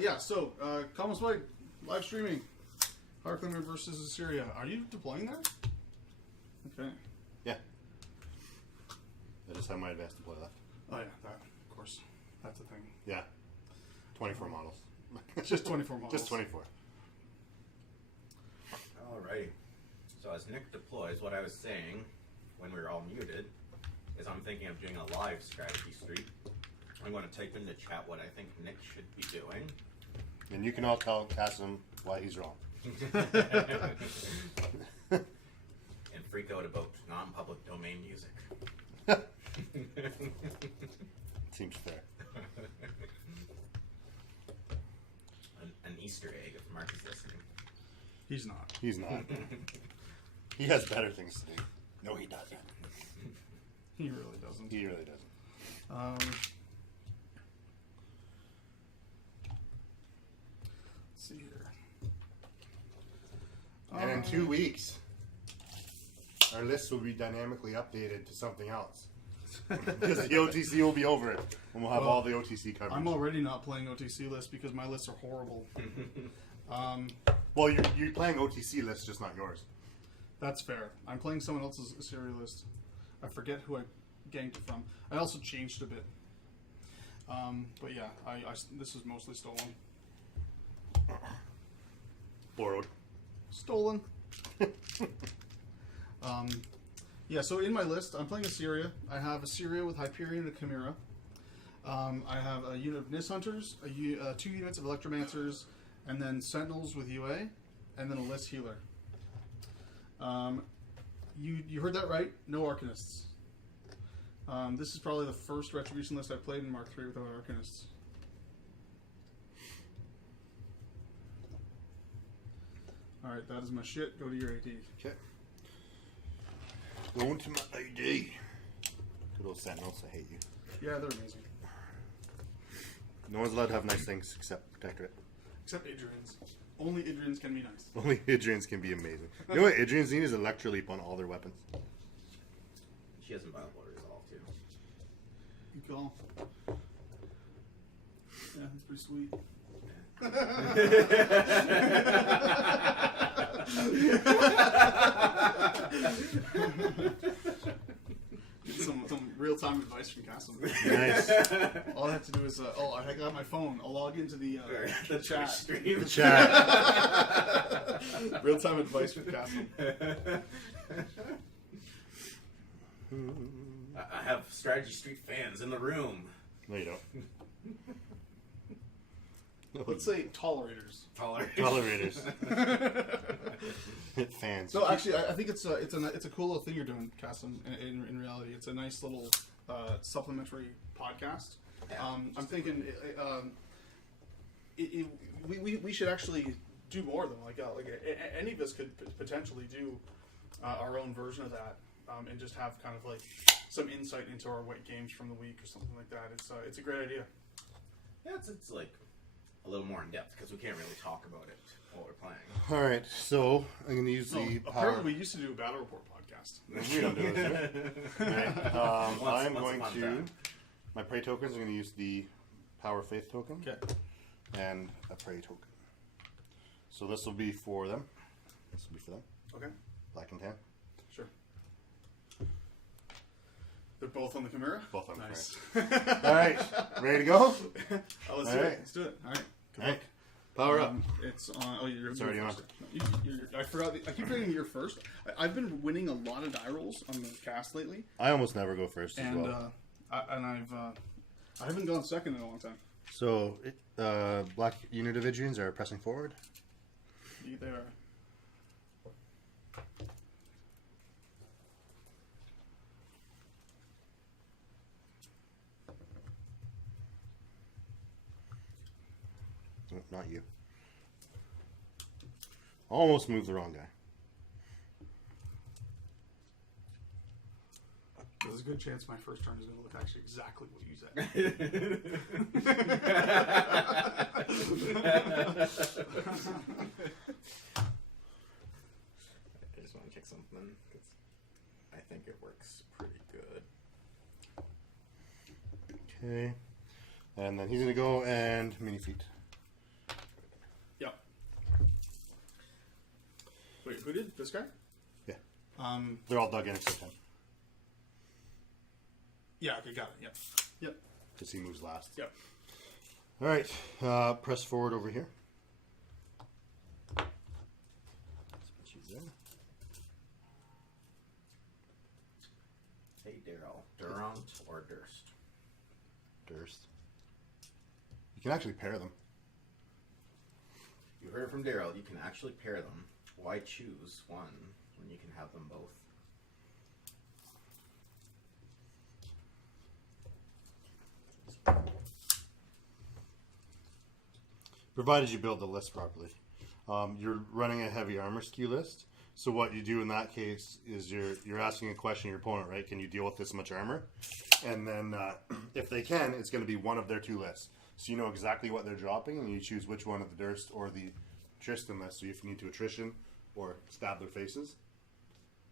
Yeah, so, Commons White, live streaming. Harklemmer versus Issyria. Are you deploying there? Okay. Yeah. I just have my advanced deploy left. Oh, yeah, that, of course. That's the thing. Yeah. 24 models. Just 24 models. Just 24. Alrighty. So as Nick deploys, what I was saying when we were all muted is I'm thinking of doing a live strategy streak. I'm going to type in the chat what I think Nick should be doing. And you can all tell Cassim why he's wrong. And freak out about non-public domain music. Seems fair. An Easter egg if Mark is listening. He's not. He's not. He has better things to do. No, he doesn't. He really doesn't. He really doesn't. Let's see here. And in 2 weeks, our list will be dynamically updated to something else. Because the OTC will be over it. And we'll have all the OTC covered. I'm already not playing OTC lists because my lists are horrible. Well, you're playing OTC lists, just not yours. That's fair. I'm playing someone else's Issyria list. I forget who I ganked it from. I also changed a bit. But yeah, this is mostly stolen. Borrowed. Stolen. Yeah, so in my list, I'm playing Issyria. I have Issyria with Hyperion and Chimera. I have a unit of Nyss Hunters, 2 units of Electromancers, and then Sentinels with UA, and then a Lyss Healer. You heard that right? No Arcanists. This is probably the first Retribution list I played in Mark 3 without Arcanists. Alright, that is my shit. Go to your AD. Okay. Going to my AD. Good old Sentinels, I hate you. Yeah, they're amazing. No one's allowed to have nice things except Protectorate. Except Idrians. Only Idrians can be nice. Only Idrians can be amazing. You know what Idrians need is Electroleap on all their weapons. She has inviolable resolve too. Good call. Yeah, that's pretty sweet. Get some real-time advice from Cassim. Nice. All I have to do is, I got my phone. I'll log into the chat. Stream. The chat. Real-time advice from Cassim. I have Strategy Street fans in the room. No, you don't. Let's say tolerators. Tolerators. Fans. So actually, I think it's a cool little thing you're doing, Cassim. In reality, it's a nice little supplementary podcast. Yeah. I'm thinking we should actually do more of them. Like any of us could potentially do our own version of that, and just have kind of like some insight into our wet games from the week or something like that. It's a great idea. Yeah, it's like a little more in depth because we can't really talk about it while we're playing. All right, so I'm going to use the power. Apparently, we used to do a battle report podcast. We don't do it. Right. I'm going to. My Prey tokens. I'm going to use the Power Faith token. Okay. And a Prey token. So this will be for them. This will be for them. Okay. Black and tan. Sure. They're both on the Chimera? Both on the nice. Chimera. All right. Ready to go? Let's do it. Let's do it. All right. Good luck. Power up. It's on. Oh, you're already on. I forgot. I keep forgetting you're first. I've been winning a lot of die rolls on the cast lately. I almost never go first and, as well. I haven't gone second in a long time. So, black unit of Idrians are pressing forward. They are. Oh, not you. Almost moved the wrong guy. There's a good chance my first turn is going to look actually exactly what you said. I just want to check something because I think it works pretty good. Okay. And then he's going to go and mini feet. Wait, who did? This guy? Yeah. Um. They're all dug in except him. Yeah. Okay. Got it. Yep. Yep. Because he moves last. Yep. All right. Press forward over here. Let's put you there. Hey, Darrell. Durant or Durst? Durst. You can actually pair them. You heard it from Darrell. You can actually pair them. Why choose one when you can have them both? Provided you build the list properly. You're running a heavy armor skew list. So what you do in that case is you're asking a question to your opponent, right? Can you deal with this much armor? And then if they can, it's going to be one of their two lists. So you know exactly what they're dropping, and you choose which one of the Durst or the Tristan list. So if you need to attrition or stab their faces,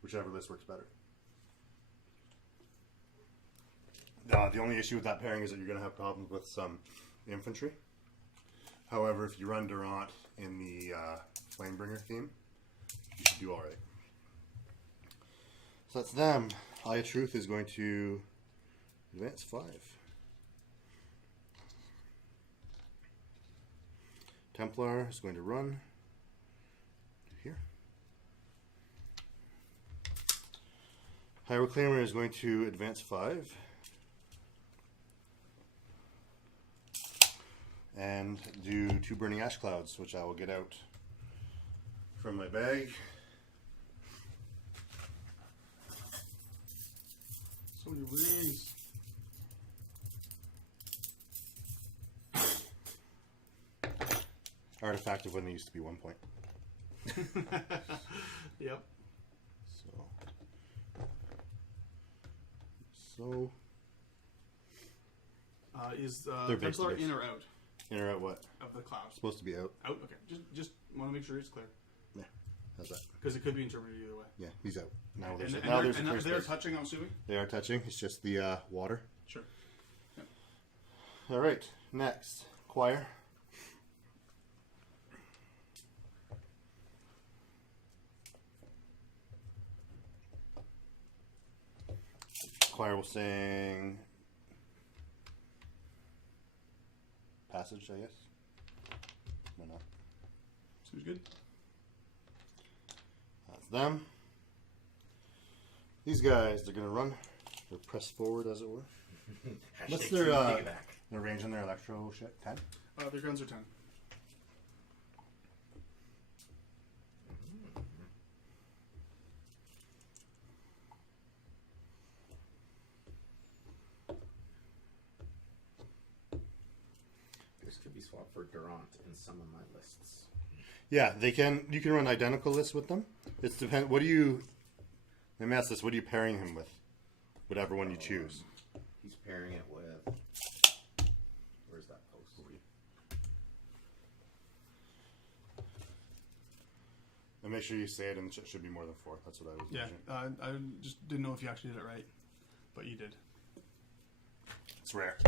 whichever list works better. The only issue with that pairing is that you're going to have problems with some infantry. However, if you run Durant in the Flamebringer theme, you should do alright. So that's them. Eye of Truth is going to advance 5. Templar is going to run to here. Hyroclaimer is going to advance 5. And do 2 Burning Ash Clouds, which I will get out from my bag. So many rings. Artifact of when they used to be 1 point. Yep. So. Is They're Templar basically in or out in or out what? of the clouds? Supposed to be out. Out. Okay. Just want to make sure it's clear Yeah. How's that? because it could be interpreted either way. Yeah, he's out. Now there's And, now and there's a they're, clear and they're space. touching. I'm assuming. They are touching. It's just the water. Sure. Yep. All right. Next, choir. Choir will sing passage, I guess. No, no. Seems good. That's them. These guys, they're gonna run. They're press forward, as it were. What's their range on their electro shit? 10? Their guns are 10. This could be swapped for Durant in some of my lists. Yeah, they can. You can run identical lists with them. It's depend. What do you? Let me ask this: what are you pairing him with? Whatever one you choose. He's pairing it with. Where's that post? And make sure you say it, and it should be more than 4. That's what I was. Yeah. Imagining. I just didn't know if you actually did it right, but you did. It's rare.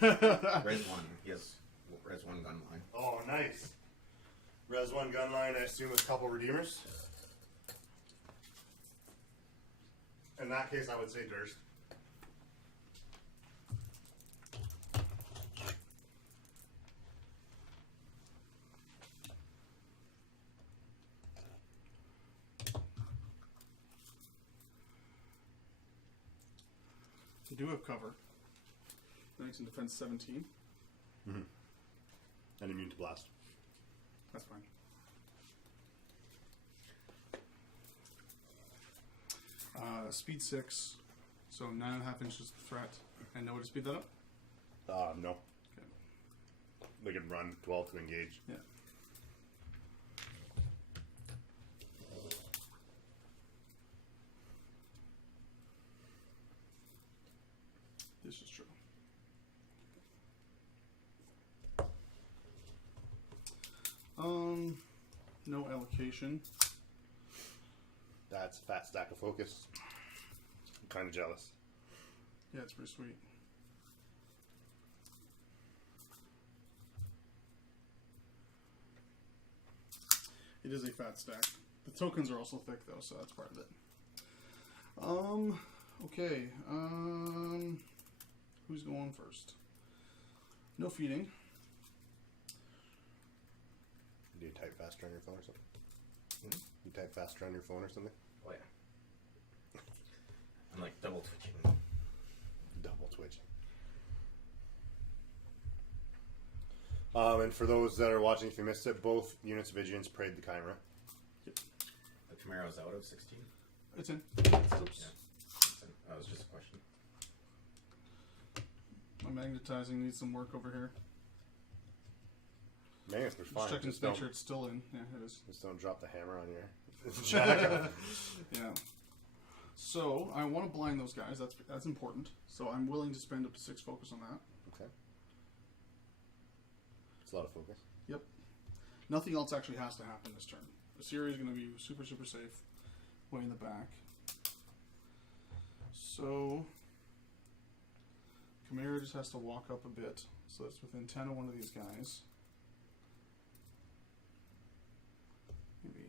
Res 1. He has Res 1 gun line. Oh, nice. Res 1 gun line. I assume a couple redeemers. In that case, I would say Durst. They do have cover. Ranks in defense 17. Mm-hmm. And immune to blast. That's fine. Speed 6, so 9.5 inches of threat. And know to speed that up? No. Okay. They can run 12 to engage. Yeah. This is true. No allocation. That's a fat stack of focus. I'm kind of jealous. Yeah, it's pretty sweet. It is a fat stack. The tokens are also thick though, so that's part of it. Okay. Who's going first? No feeding. Do you type faster on your phone or something? Hmm? You type faster on your phone or something? Oh yeah. I'm like double twitching. Double twitching. And for those that are watching, if you missed it, both units of Idrians prayed the Chimera. Yep. The Chimera was out of 16? It's in. Yeah. That was just a question. My magnetizing needs some work over here. Magnets was fine. Just checking Just to make don't, sure it's still in. Yeah, it is. just don't drop the hammer on your jack. Yeah. So I want to blind those guys. That's important. So I'm willing to spend up to 6 focus on that. Okay. It's a lot of focus. Yep. Nothing else actually has to happen this turn. Issyria is going to be super, super safe. Way in the back. So Chimera just has to walk up a bit. So it's within 10 of one of these guys. Maybe.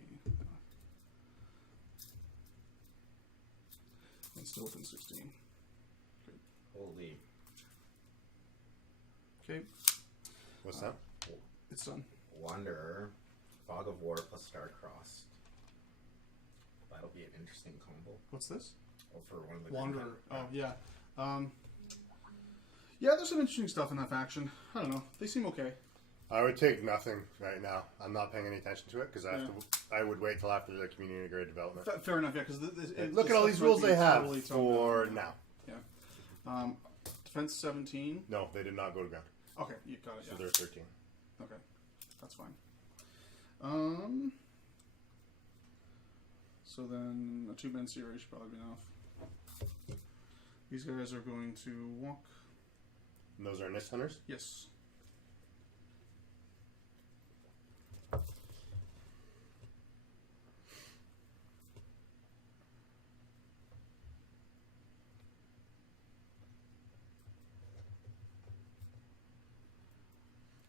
And still within 16. Good. Holy. Okay. What's that? It's done. Wanderer, Fog of War plus Star-Crossed. That'll be an interesting combo. What's this? Oh, for one of the Wanderer. Oh, yeah. Yeah, there's some interesting stuff in that faction. I don't know. They seem okay. I would take nothing right now. I'm not paying any attention to it because I would wait till after the community grade development. Fair enough, yeah, because Look at all these rules they have for now. Yeah. Defense 17. No, they did not go to ground. Okay, you got it, So yeah. they're 13. Okay, that's fine. So then a 2-man series should probably be enough. These guys are going to walk. And those are Nyss hunters? Yes.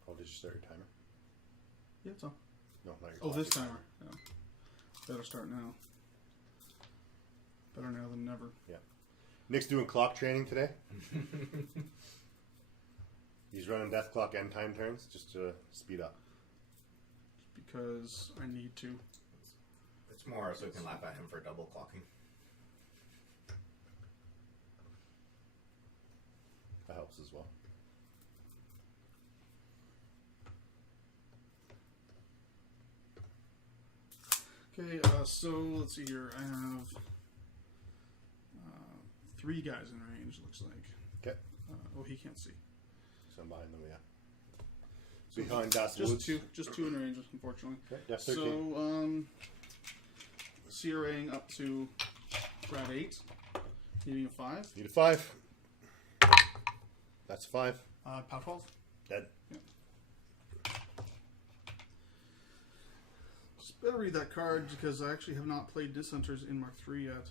Oh, did you start your timer? Yeah, it's on. No, not your Oh, clock. this timer. Yeah. Better start now. Better now than never. Yeah. Nick's doing clock training today. He's running death clock end time turns just to speed up. Because I need to. It's more so we can laugh at him for double clocking. That helps as well. Okay, so let's see here. I have 3 guys in range, looks like. Okay. Oh, he can't see. So I'm behind them, yeah. Behind Das Just Woods. 2. Just 2 in range, unfortunately. Okay, that's 13. So, CRAing up to grad 8. Needing a 5. Need a 5. That's a 5. Pow 12. Dead. Yeah. Just better read that card because I actually have not played Nyss Hunters in Mark 3 yet.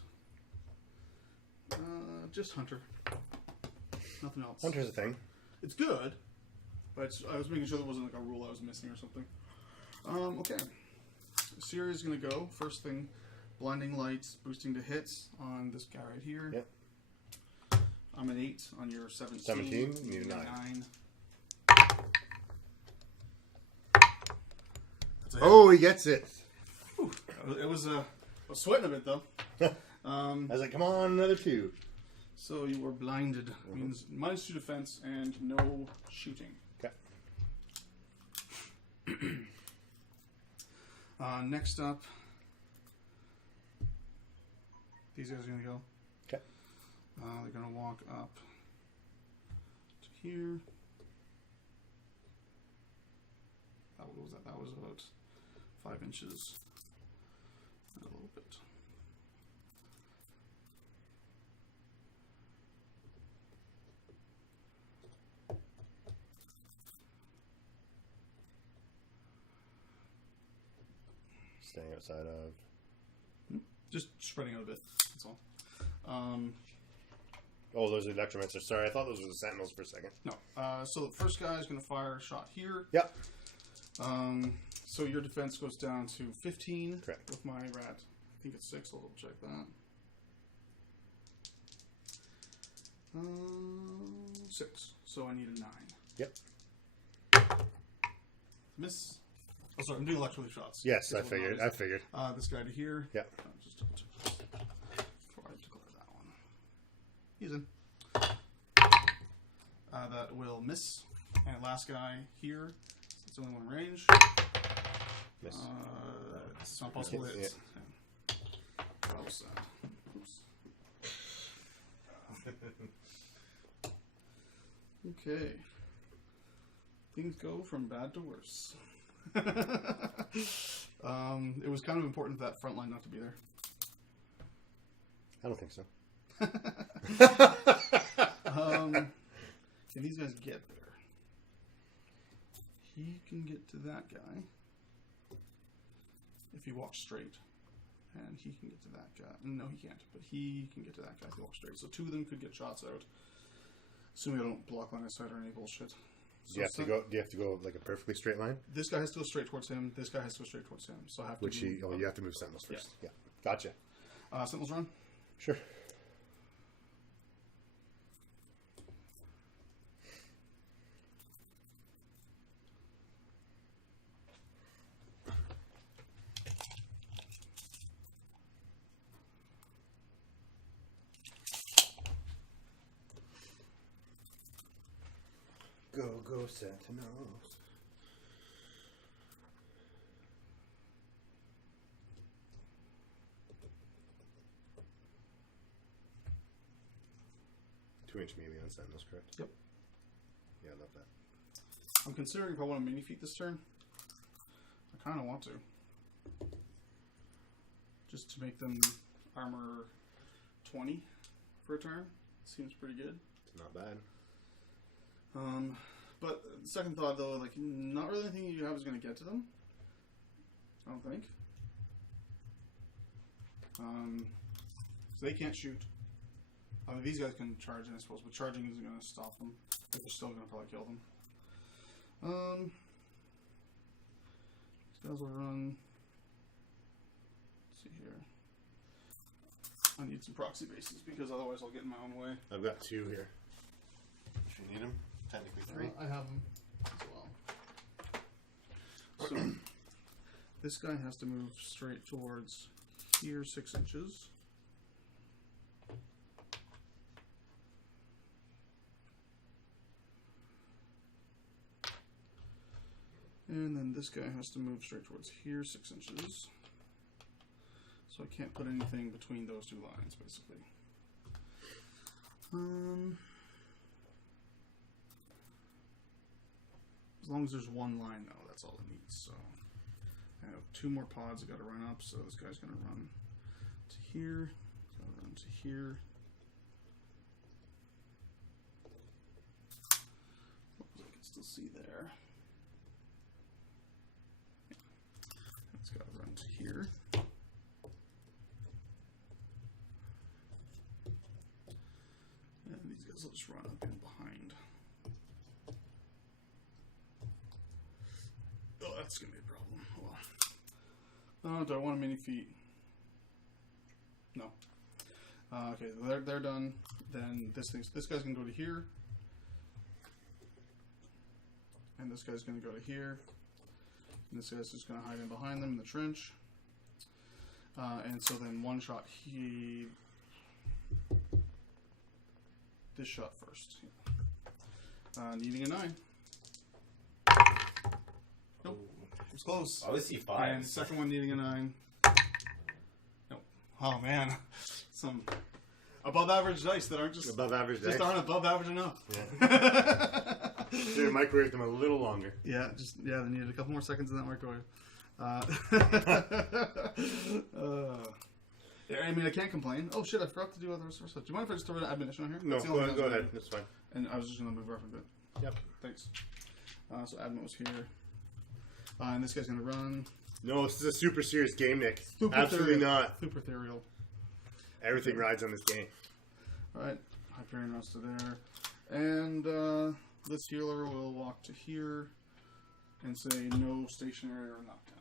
Just Hunter. Nothing else. Hunter's a thing. It's good, but I was making sure there wasn't like a rule I was missing or something. Okay. Syria's going to go. First thing, blinding lights, boosting to hits on this guy right here. Yep. I'm an 8 on your 17. 17, need a 9. That's a hit. Oh, he gets it. Whew. It was I was sweating a bit though. I was like, come on, another 2. So you were blinded. Means -2 defense and no shooting. Okay. Next up, these guys are going to go. Okay. They're going to walk up to here. What was that? That was about 5 inches. A little bit. Staying outside of... Just spreading out a bit. That's all. Oh, those are Electromancers. Sorry, I thought those were the Sentinels for a second. No. So the first guy is going to fire a shot here. Yep. So your defense goes down to 15. Correct. With my rat. I think it's 6. I'll double check that. 6. So I need a 9. Yep. Miss. Oh, sorry, I'm doing electrical shots. Yes, I figured. This guy to here. Yep. Just double check this before I declare that one. He's in. That will miss. And last guy here. It's only one range. Miss. It's not possible to hit. Yeah. That was sad. Oops. Okay. Things go from bad to worse. It was kind of important for that front line not to be there. I don't think so. If these guys get there, he can get to that guy if he walks straight. And he can get to that guy. No, he can't. But he can get to that guy if he walks straight. So 2 of them could get shots out. Assuming I don't block line of sight or any bullshit. So do you have to go like a perfectly straight line? This guy has to go straight towards him. This guy has to go straight towards him. So I have to. You have to move Sentinels first. Yeah. Gotcha. Sentinels run. Sure. Go Sentinels. Two-inch melee on Sentinels, correct? Yep. Yeah, I love that. I'm considering if I want to mini feat this turn. I kind of want to. Just to make them armor 20 for a turn. Seems pretty good. It's not bad. But second thought though, like not really anything you have is going to get to them. I don't think. So they can't shoot. I mean, these guys can charge, I suppose, but charging isn't going to stop them. But they're still going to probably kill them. These guys will run. Let's see here. I need some proxy bases because otherwise I'll get in my own way. I've got 2 here. If you need them, technically 3. I have them as well. So this guy has to move straight towards here 6 inches. And then this guy has to move straight towards here 6 inches. So I can't put anything between those 2 lines, basically. As long as there's one line, though, that's all it needs. So I have 2 more pods I got to run up. So this guy's going to run to here. Got to run to here. I can still see there. It's got to run to here. And these guys will just run up in behind. Oh, that's going to be a problem. Well, do I want a mini feat? No. Okay, they're done. Then this guy's going to go to here. And this guy's going to go to here. And this guy's just going to hide in behind them in the trench. And so then one shot, this shot first. Needing a 9. Nope. It was close. I always see 5. And second one needing a 9. Nope. Oh man. Some above average dice that aren't just above average dice. Aren't above average enough. Yeah. Should have microwaved them a little longer. Yeah, they needed a couple more seconds in that microwave. Yeah, I mean, I can't complain. Oh shit, I forgot to do other stuff. Do you mind if I just throw an admonition on here? No, go ahead. That's fine. And I was just going to move rough a bit. Yep. Thanks. So admin was here. And this guy's going to run. No, this is a super serious game, Nick. Super Absolutely ethereal. not. Super ethereal. Everything rides on this game. Alright, Hyperion runs to there. And Lyss Healer will walk to here. and say no stationary or knockdown.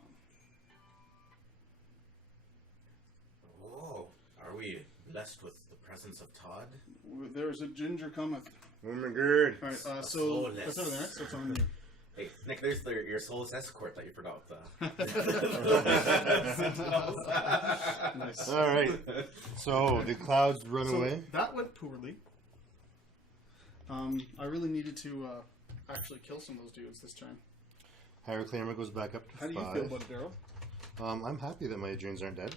Oh, are we blessed with the presence of Todd? There's a ginger cometh. Oh my god. Alright, so Soulless. that's everything, right? So it's on you. Hey, Nick, there's your soulless escort that you forgot with Nice. Alright. So the clouds run So away. that went poorly. I really needed to actually kill some of those dudes this turn. Hieroclamor goes back up to How do 5. you feel about it, Darrell? I'm happy that my Idrians aren't dead.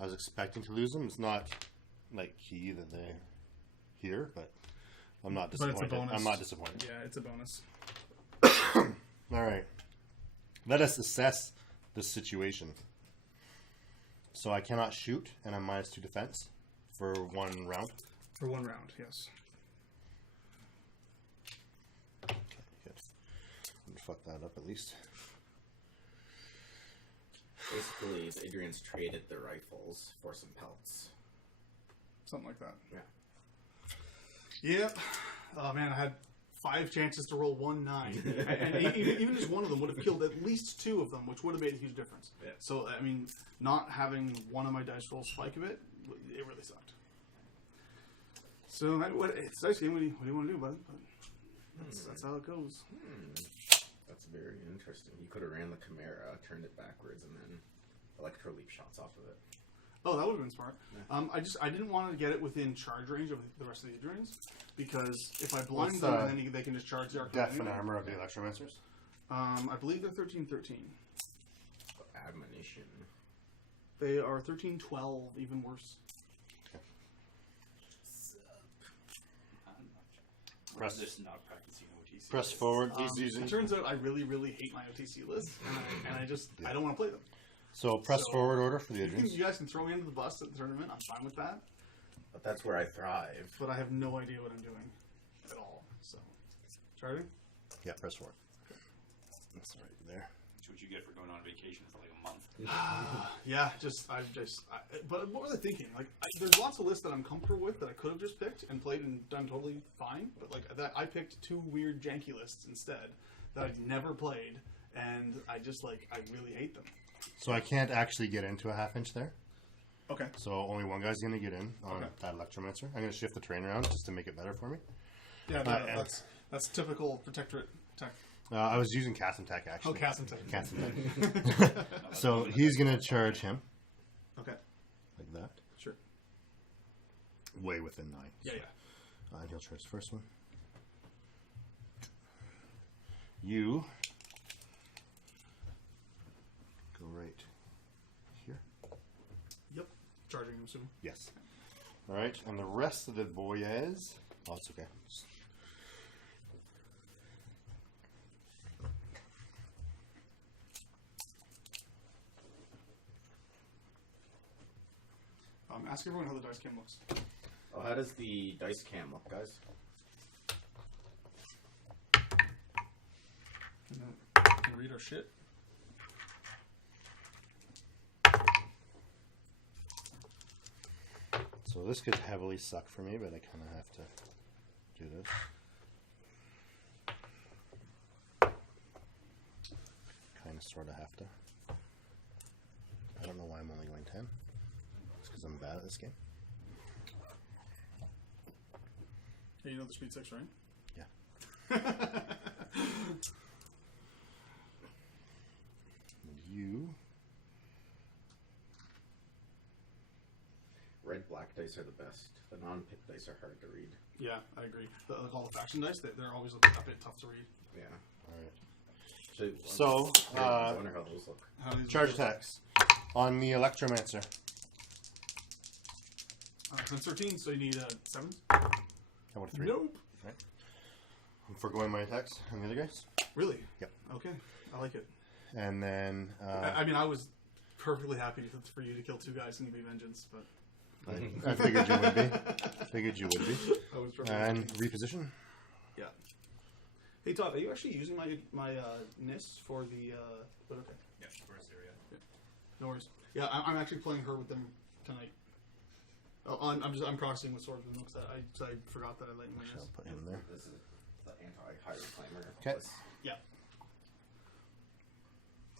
I was expecting to lose them. It's not like key that they're here, but I'm not But it's a disappointed. bonus. I'm not disappointed. Yeah, it's a bonus. All right. Let us assess the situation. So I cannot shoot, and I'm -2 defense for 1 round. For 1 round, yes. Okay, good. Let me fuck that up at least. Basically, the Idrians traded their rifles for some pelts. Something like that. Yeah. Yep. Oh man, I had 5 chances to roll 1 9, and even just one of them would have killed at least 2 of them, which would have made a huge difference. Yeah. So I mean, not having one of my dice rolls spike a bit, it really sucked. So it's a nice game. What do you want to do, bud? But that's how it goes. That's very interesting. You could have ran the Chimera, turned it backwards, and then electro leap shots off of it. Oh, that would have been smart. Yeah. I didn't want to get it within charge range of the rest of the Idrians, because if I blind What's them, the and then they can just charge the arc. Death and armor of the Electromancers. I believe they're 13-13. Admonition. They are 13-12, even worse. Press- Just not practicing OTC. Press forward. He's using. It turns out I really, really hate my OTC list, and I don't want to play them. So press So- forward order for the Idrians. You guys can throw me into the bus at the tournament. I'm fine with that, But that's where I thrive. but I have no idea what I'm doing at all. So, charting? Yeah, press forward. That's right there. That's what you get for going on vacation for like a month. Yeah, but what was I thinking? Like, there's lots of lists that I'm comfortable with that I could have just picked and played and done totally fine. But like that, I picked 2 weird janky lists instead that I've never played, and I really hate them. So I can't actually get into a half-inch there. Okay. So only one guy's going to get in on Okay. that Electromancer. I'm going to shift the train around just to make it better for me. Yeah, and- that's typical protectorate tech. I was using Cast and Tech, Oh, actually. Cass and Tech. Cast and Tech. So he's going to charge him Okay, like that. sure. Way within 9. Yeah. And he'll charge the first one. You go right here. Yep. Charging, I'm assuming. Yes. All right, and the rest of the boys. Oh, it's okay. Ask everyone how the dice cam looks. Oh, how does the dice cam look, guys? Can read our shit. So this could heavily suck for me, but I kind of have to do this. Kind of, sort of have to. I don't know why I'm only going 10. It's because I'm bad at this game. Hey, you know the speed 6, right? Yeah. You. Red-black dice are the best. The non-pit dice are hard to read. Yeah, I agree. All the faction dice, they're always a bit tough to read. Yeah. Alright. So, So, I wonder how those look. How these Charge look? attacks. On the Electromancer. That's 13, so you need 7? How about a 3? Nope. Right. I'm foregoing my attacks on the other guys. Really? Yep. Okay, I like it. And then. I mean, I was perfectly happy for you to kill 2 guys and give me vengeance, but I figured you would be. Figured you would be. I was perfectly And happy. reposition. Yeah. Hey Todd, are you actually using my Nyss for the? But okay, Yeah, for Issyria. no worries. Yeah, I'm actually playing her with them tonight. Oh, I'm practicing with swords and looks. I forgot that I let you Actually, Nyss. I'll put him there. This is the anti-high reclaimer. Okay. Yeah.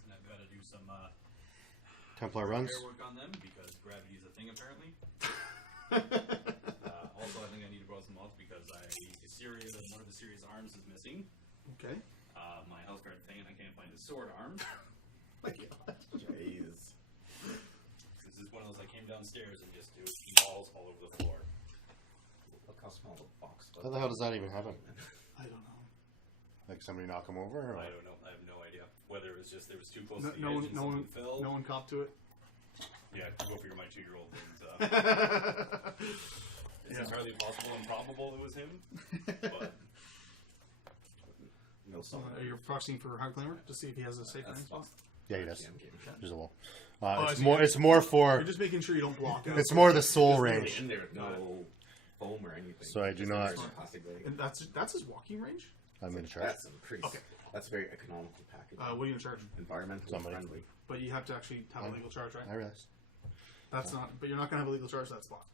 And I've got to do some Templar runs. repair work on them because gravity is a thing apparently. Also, I think I need to borrow some mods because Issyria, one of Issyria's arms is missing. Okay. My health card thing, and I can't find his sword arm. My God. Jeez. This is one of those I came downstairs and just do balls all over the floor. Look how small the box was. How the hell does that even happen? I don't know. Like somebody knock him over? Or I don't know. I have no idea. Whether it was just there was too close No, to the no edge one, and no one, something fell. no one copped to it. Yeah, go for my 2-year-old things. It's Yeah. entirely possible and probable it was him, but No So, song. are you proxying for Hard Claimer to see if he has a safe That's landing spot? Yeah, he does. GM game. There's a wall. I It's see. more. It's more for. You're just making sure you don't block out. It's more the soul There's nobody range. in there with no foam or anything. So I do Just not- a plastic bag. And that's his walking range. I'm going to charge. That's some pretty. Okay. That's very economical package. What are you gonna charge? Environmentally Somebody. friendly. But you have to actually have a legal charge, right? I realize. That's not. But you're not gonna have a legal charge for that spot.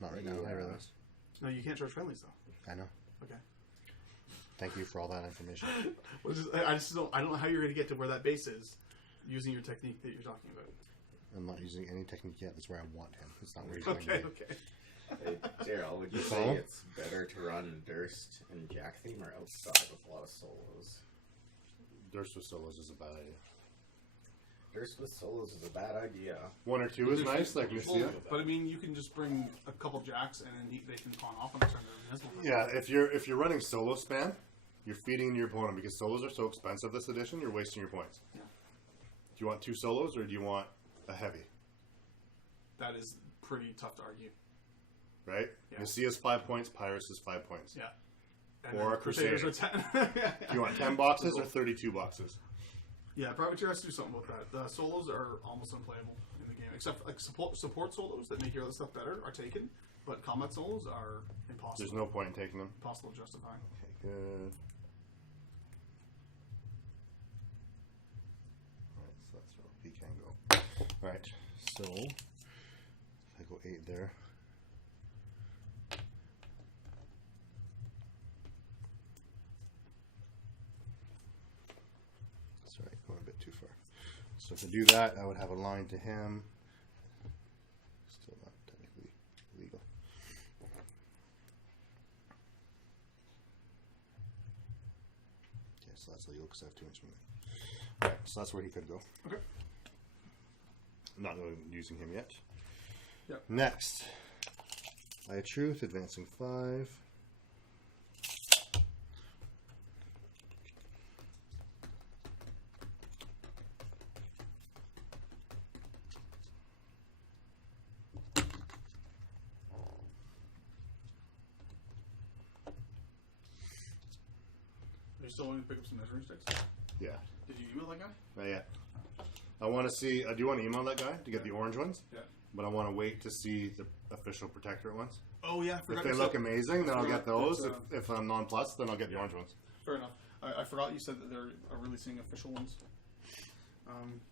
Not right now. I realize. No, you can't charge friendlies though. I know. Okay. Thank you for all that information. I just don't. I don't know how you're gonna get to where that base is using your technique that you're talking about. I'm not using any technique yet. That's where I want him. It's not where he's going to Okay. be. Okay. Hey, Darrell, would you say Follow? it's better to run Durst and Jack theme or outside with a lot of solos? Durst with solos is a bad idea. Durst with solos is a bad idea. 1 or 2 is nice, like we see it. But I mean, you can just bring a couple jacks and then they can pawn off and turn their invisible. Yeah, if you're running solo spam, you're feeding your opponent because solos are so expensive this edition. You're wasting your points. Yeah. Do you want 2 solos or do you want a heavy? That is pretty tough to argue. Right? Yeah. Messiah's 5 points. Pyrus is 5 points. Yeah. And Or then Crusaders are 10. Do you want 10 boxes or 32 boxes? Yeah, Privateer has to do something about that. The solos are almost unplayable in the game, except like support solos that make your other stuff better are taken, but combat solos are impossible. There's no point in taking them. Impossible to justify. Okay, good. Alright, so that's where he can go. Alright, so if I go 8 there. Sorry, going a bit too far. So to do that, I would have a line to him. Still not technically legal. Okay, so that's legal because I have 2 inch movement. Alright, so that's where he could go. Okay. I'm not using him yet. Yep. Next, Eye of Truth, advancing 5. Are you still wanting to pick up some measuring sticks? Yeah, Did you email that guy? not yet. I want to see. I do want to email that guy to get the orange ones, Yeah. but I want to wait to see the official Protectorate ones. Oh yeah, I If forgot. they you look said- amazing, then I'll get those. It's, If I'm non-plus, then I'll get the orange ones. Fair enough. I forgot you said that they're releasing official ones.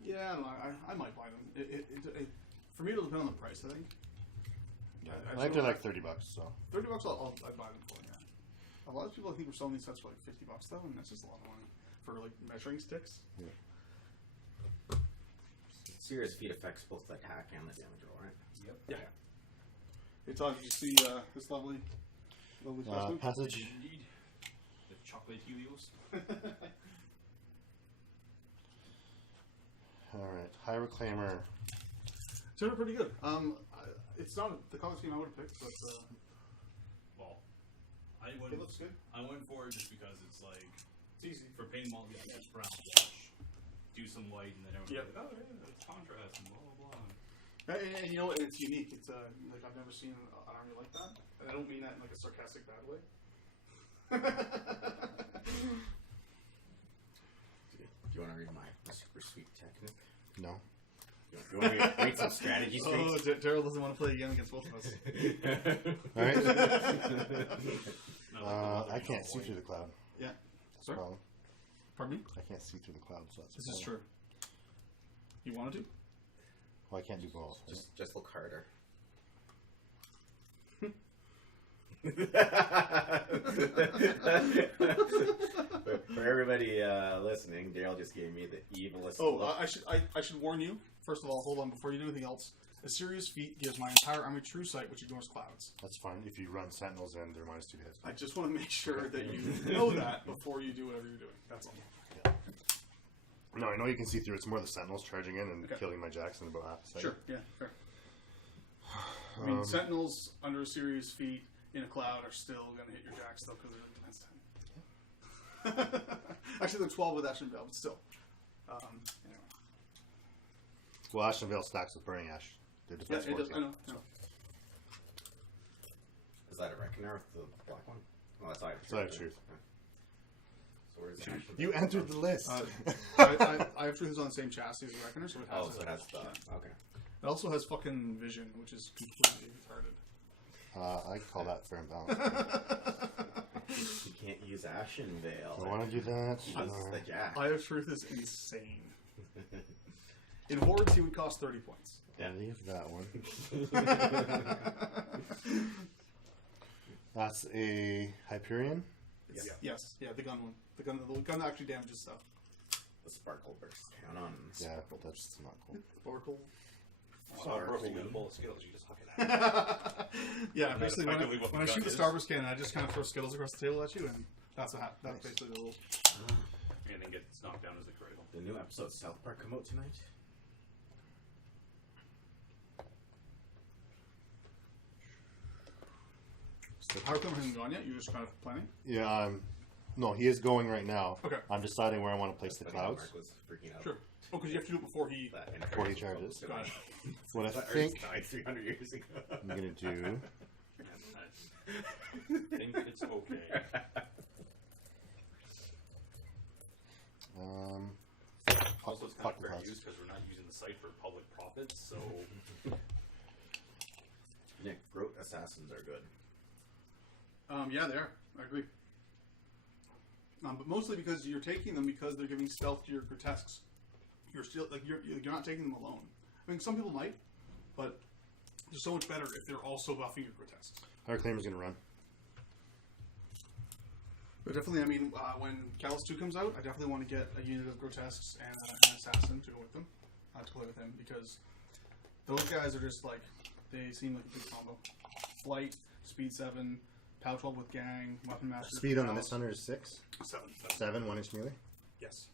Yeah, no, I might buy them. For me, it'll depend on the price. I think. Yeah, I think they're like $30, so $30. I'd buy them for. Yeah. A lot of people I think were selling these sets for like $50 though, and that's just a lot of money for like measuring sticks. yeah. Serious feat affects both the attack and the damage roll, right? yep. Yeah. Hey Todd, did you see this lovely costume? Passage. Indeed. The chocolate Helios. All right, High Reclaimer. Turned out pretty good. It's not the color scheme I would have picked, but Well, I it went. looks good. I went for it just because it's like It's easy. for paint mold, yeah, just brown wash, do some white, and then everyone's Yep. like, oh yeah, it's contrast and blah blah blah. And you know what? It's unique. It's like I've never seen an army like that. And I don't mean that in like a sarcastic bad way. Do you want to read my super sweet technique? No. You want to read some strategy Oh, streaks? Darrell doesn't want to play again against both of us. All right. Not like the I other can't all see white. through the cloud. Yeah. That's the Sorry? problem. Pardon me? I can't see through the cloud, so that's This the is problem. true. You wanted to? Well, I can't do both. Right? Just look harder. For everybody listening, Darrell just gave me the evilest Oh, look. I should warn you. First of all, hold on before you do anything else. Assyria's feat gives my entire army true sight, which ignores clouds. That's fine if you run Sentinels and they're -2 hits. I just want to make sure that you know that before you do whatever you're doing. That's all. No, I know you can see through. It's more the Sentinels charging in and Okay. killing my Jacks in about half a second. Sure. Yeah. Fair. I mean, Sentinels under Assyria's feet in a cloud are still going to hit your jacks though because they're defense 10. Actually, they're 12 with Ashen Veil, but still. Anyway. Well, Ashen Veil stacks with Burning Ash. They're Yeah, defense it does. 14. I know. I know. Is that a Reckoner with the black one? Oh, that's Eye of Truth. It's Eye of Truth. Yeah. So where's the Ashen You Veil? entered the list. I have Truth is on the same chassis as the Reckoner, so it has. Oh, so it has the... Okay. It also has fucking Vision, which is completely retarded. I call that fair and balanced. You can't use Ashen Veil. I want to do that. That's the Jack. Eye of Truth is insane. In Hordes, he would cost 30 points. Yeah, leave that one. That's a Hyperion. Yes. Yes. Yeah, the gun one. The gun that actually damages stuff. The Sparkle Burst Cannon. Yeah, that's not cool. Oracle. If you got a bowl of Skittles, you just huck it at Yeah, basically when effectively what I the shoot the gun is. Starburst cannon, I just kind of throw Skittles across the table at you, and that's basically the rule. and then gets knocked down as a critical. The new episode of South Park come out tonight? How come he hasn't gone yet? You're just kind of planning? Yeah, no, he is going right now. Okay. I'm deciding where I want to place the But clouds. Mark was freaking out. Sure. Oh, because you have to do it before he... That Before he charges. Got it. What I That think died 300 years ago. I'm going to do... I think it's okay. Also, it's kind fuck of the fair clouds. use because we're not using the site for public profits, so Nick, Throat Assassins are good. Yeah, they are. I agree. But mostly because you're taking them because they're giving stealth to your grotesques. You're still you're not taking them alone. I mean, some people might, but they're so much better if they're also buffing your grotesques. Our claimer's going to run. But definitely, I mean, when Callus 2 comes out, I definitely want to get a unit of grotesques and an assassin to go with them, to play with him, because those guys are just like, they seem like a big combo. Flight, speed 7, POW 12 with gang, weapon master. Speed on the Callus. Nyss Hunter is 6. 7. 7, 1-inch melee. Yes.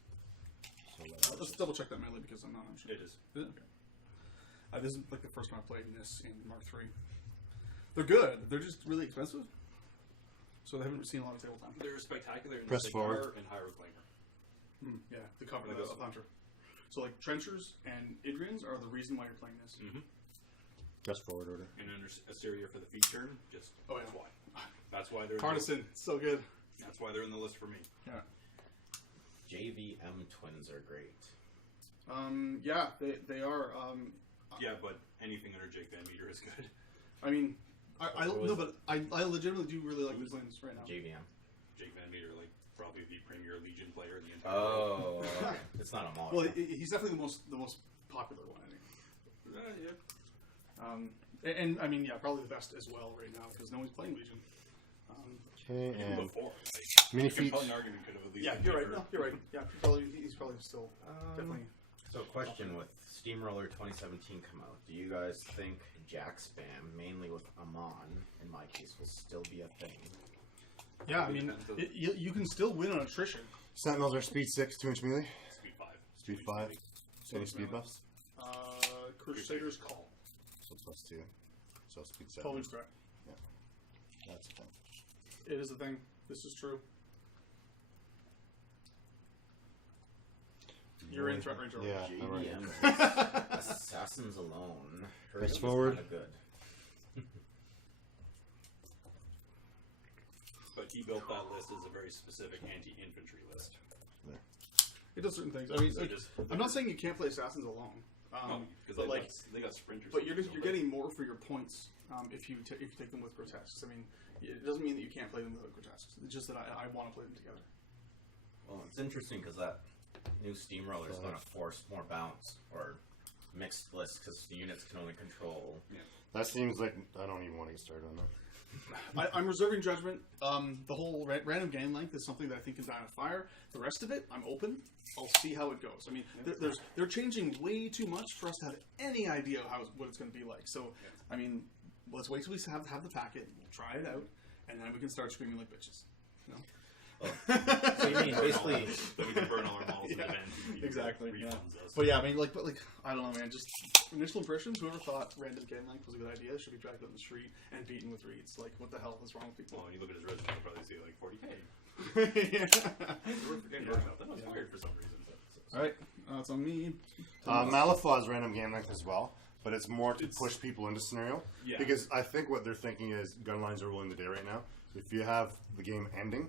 So Let's double check that melee because I'm not sure. it is. Is it? Okay. This is like the first time I played this in Mark III. They're good. They're just really expensive. So they haven't seen a lot of table time. They're spectacular in Press the forward. and high reclaimer. Yeah, the cover of the Hunter. So like Trenchers and Idrians are the reason why you're playing this. Press forward order. And under Assyria for the feature, just Oh, yeah. that's why. That's why they're Partisan, so good. That's why they're in the list for me. Yeah. JVM twins are great. Yeah, they are. Yeah, but anything under Jake Van Meter is good. I mean, I What was no, but I legitimately do really like the twins right now. JVM. Jake Van Meter, like probably the premier Legion player in the entire Oh, world. okay. It's not a model. Well, he's definitely the most popular one. I think. Yeah. And I mean, yeah, probably the best as well right now because no one's playing Legion. Okay, Even and before. mini Like, feet. compelling argument could have at least Yeah, been you're right. bigger. No, you're right. Yeah, he's probably still definitely. So, question: with Steamroller 2017 come out, do you guys think Jack spam, mainly with Amon, in my case, will still be a thing? Yeah, I mean, you can still win on attrition. Sentinels are speed 6, 2-inch melee. Speed 5. Speed 5. Any speed buffs? Crusader's Call. So +2. So speed 7. 12 inch threat. That's fine. It is a thing. This is true. You're in threat range already. Yeah, I'm right. JVM Assassins alone. Press is forward. kinda good. But he built that list as a very specific anti-infantry list. It does certain things. I mean, So like, just- I'm not saying you can't play assassins alone. Because but like, they got sprinters. but you're don't they? getting more for your points if you take them with grotesques. I mean, it doesn't mean that you can't play them without grotesques. It's just that I want to play them together. Well, it's interesting because that new Steamroller is going to force more bounce or mixed lists because the units can only control. That seems like I don't even want to get started on that. I'm reserving judgment. The whole random game length is something that I think can die on fire. The rest of it, I'm open. I'll see how it goes. I mean, they're changing way too much for us to have any idea what it's going to be like. So, I mean, let's wait till we have the packet. We'll try it out, and then we can start screaming like bitches. You know? So you mean basically that we can burn all our models in advance. Exactly. Yeah. Us. But yeah, I mean, like, I don't know, man. Just initial impressions. Whoever thought random game length was a good idea should be dragged out in the street and beaten with reeds. Like, what the hell is wrong with people? Well, when you look at his resume, you'll probably see like 40K. Yeah. That was weird for some reason. All right, that's on me. Malifaux is random game length as well, but it's more to push people into scenario. Yeah. Because I think what they're thinking is gun lines are ruling the day right now. If you have the game ending,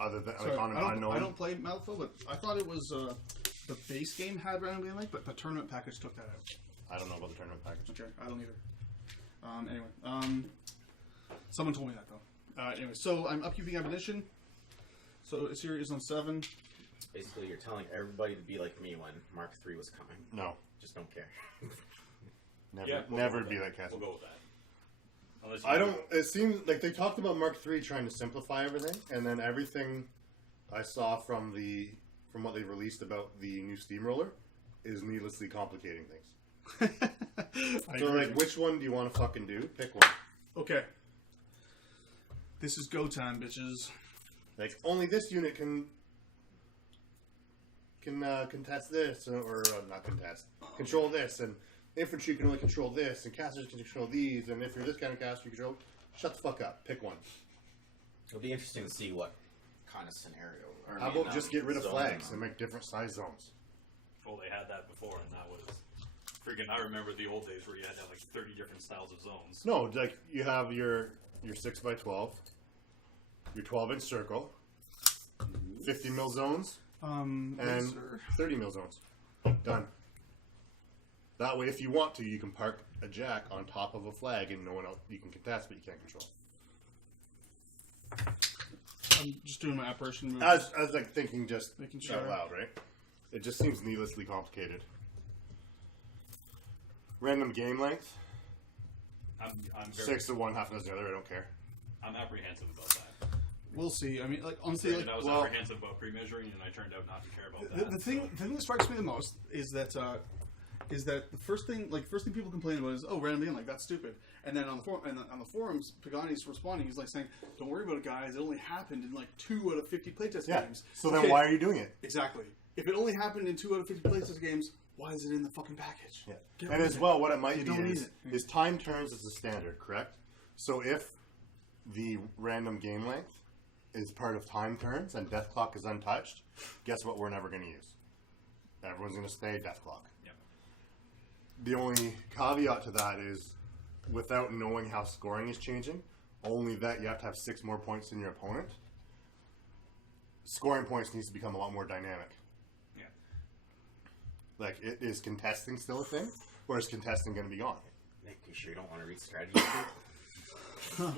other than Sorry, like on an unknown, I don't play Malifaux, but I thought it was the base game had random game length, but the tournament package took that out. I don't know about the tournament package. Okay, I don't either. Anyway, someone told me that though. Anyway, so I'm upkeeping ammunition. So Issyria is on 7. basically you're telling everybody to be like me when Mark 3 was coming. No. Just don't care. Never be like Cassie. We'll go with that. Unless I don't. It seems like they talked about Mark III trying to simplify everything, and then everything I saw from what they released about the new steamroller is needlessly complicating things. So, like, which one do you want to fucking do? Pick one. Okay. This is go time, bitches. Like, only this unit can contest this, or not contest, control this, and infantry can only control this, and casters can control these, and if you're this kind of caster, you control. Shut the fuck up. Pick one. It'll be interesting to see what kind of scenario. How about just get rid of flags and make different size zones? Well, they had that before, and that was freaking. I remember the old days where you had to have like 30 different styles of zones. No, like you have your 6x12, your 12-inch circle, 50 mil zones, and 30 mil zones. Done. That way, if you want to, you can park a jack on top of a flag, and no one else you can contest, but you can't control. I'm just doing my apparition moves. I was like thinking just Making out sure. loud, right? It just seems needlessly complicated. Random game length. I'm very, 6 to 1, half a dozen the other. I don't care. I'm apprehensive about that. We'll see. I mean, like honestly, And I was apprehensive about pre-measuring, and I turned out not to care about that. the thing that strikes me the most is that the first thing people complain about is, oh, random game, like that's stupid. And then on the forums, Pagani's responding. He's like saying, "Don't worry about it, guys. It only happened in like 2 out of 50 playtest games." So then why are you doing it? Exactly. If it only happened in 2 out of 50 playtest games, why is it in the fucking package? Yeah. Get And rid as of well, what it might You be don't need it. is time turns is the standard, correct? So if the random game length is part of time turns and death clock is untouched, guess what we're never going to use? Everyone's going to stay death clock. Yep. The only caveat to that is, without knowing how scoring is changing, only that you have to have 6 more points than your opponent. Scoring points needs to become a lot more dynamic. Yeah. Like, is contesting still a thing? Or is contesting going to be gone? Nick, you sure you don't want to read strategy? I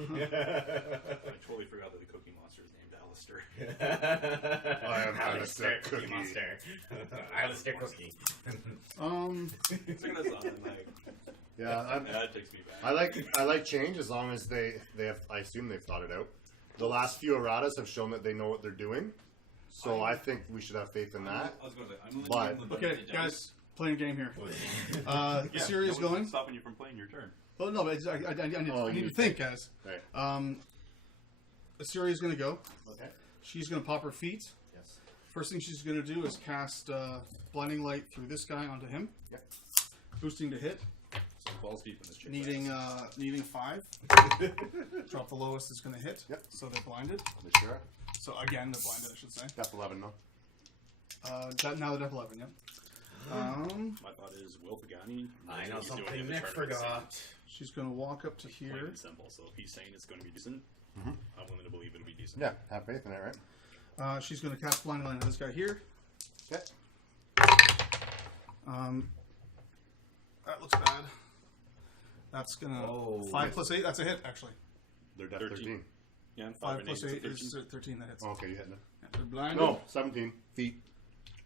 totally forgot that the Cookie Monster is named Alistair. I am Alistair Cookie. Monster. Alistair Cookie. It's like that's on, like, Yeah, that takes me back. I like change as long as they have. I assume they've thought it out. The last few erratas have shown that they know what they're doing, so I think we should have faith in that. I was going to say, I'm But- leaving the Okay, button to guys, playing a game here. Yeah, Syria's no one's going. stopping you from playing your turn. Oh no, but I need you to think, guys. Right. Assyria's going to go. Okay. She's going to pop her feet. Yes. First thing she's going to do is cast Blinding Light through this guy onto him. Yep. Boosting to hit. So balls deep in this chick. Needing 5. Drop the lowest is going to hit. Yep. So they're blinded. They sure are. So again, they're blinded, I should say. Depth 11, no. Now they're Depth 11, yep. My thought is, Will Pagani I knows know what he's doing something in the Nick tournament forgot. She's going to walk up to scene. Plain here. and simple. So if he's saying it's going to be decent, Mhm. I'm willing to believe it'll be decent. Yeah, have faith in it, right? She's going to cast Blinding Light on this guy here. Okay. That looks bad. That's going to... 5 plus 8, that's a hit, actually. They're depth 13. 13. Yeah, 5 and plus 8 8 is is 13, that hits. Oh, okay, you hit them. Yeah, they're blinded. No, 17 feet.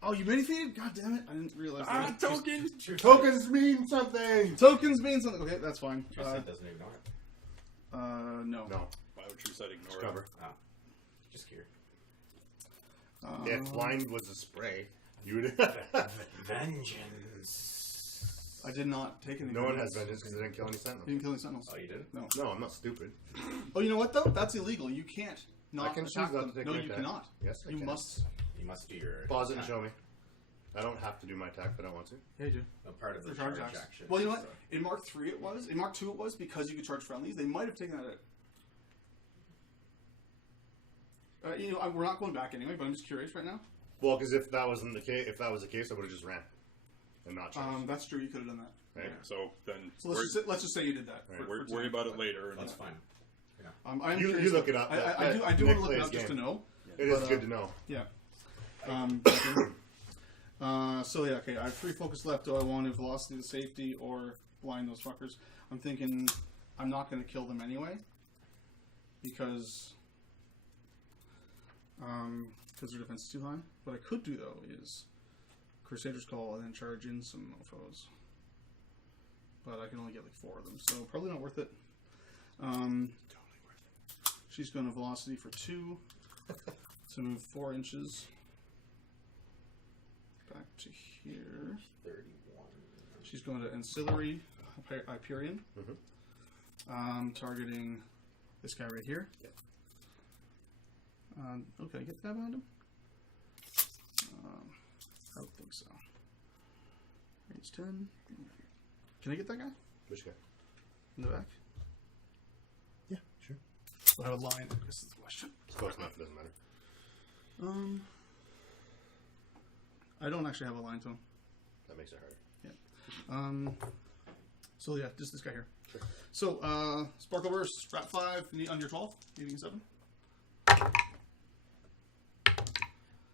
Oh, you mini-feed? God damn it. I didn't realize that. Tokens! Tokens mean something! Tokens mean something. Okay, that's fine. True Sight doesn't ignore it. No. No. Why would True Sight ignore Cover. it? Ah, just curious. If blind was a spray, you would. Vengeance. I did not take any. No one has vengeance because they didn't kill any You sentinels. didn't kill any sentinels. Oh, you didn't? No. No, I'm not stupid. Oh, you know what, though? That's illegal. You can't not I can choose attack not them. to take No, my you attack. cannot. Yes, I You can. must. You must do your Pause it and attack. show me. I don't have to do my attack if I don't want to. Yeah, you do. A part of the For charge charge acts. action. Well, you know what? so- In Mark 3 it was. In Mark 2 it was because you could charge friendlies. They might have taken that out. We're not going back anyway, but I'm just curious right now. Well, because if that wasn't the case, I would have just ran and not charged. That's true. You could have done that. Right. Yeah. So then, So let's just say you did that. Right. worry about it later. And That's fine. I am You curious, look it up. I do want to Nick look it plays up just to game. know. It is but, good to know. Yeah. So yeah, okay. I have 3 focus left. Do I want to velocity to safety or blind those fuckers? I'm thinking I'm not going to kill them anyway because their defense is too high. What I could do though is Crusader's Call and then charge in some mofos. But I can only get like 4 of them, so probably not worth it. She's going to velocity for 2 to move 4 inches back to here. 31. She's going to ancillary Hyperion, targeting this guy right here. Yep. Okay, get the guy behind him. I don't think so. Range 10. Can I get that guy Which guy? in the back? Yeah, sure. Do I have a line? I guess is the question. It's close enough. It doesn't matter. I don't actually have a line to him. That makes it hard. So yeah, just this guy here. Sure. So Sparkle Burst, Wrap 5, on your 12, needing 7.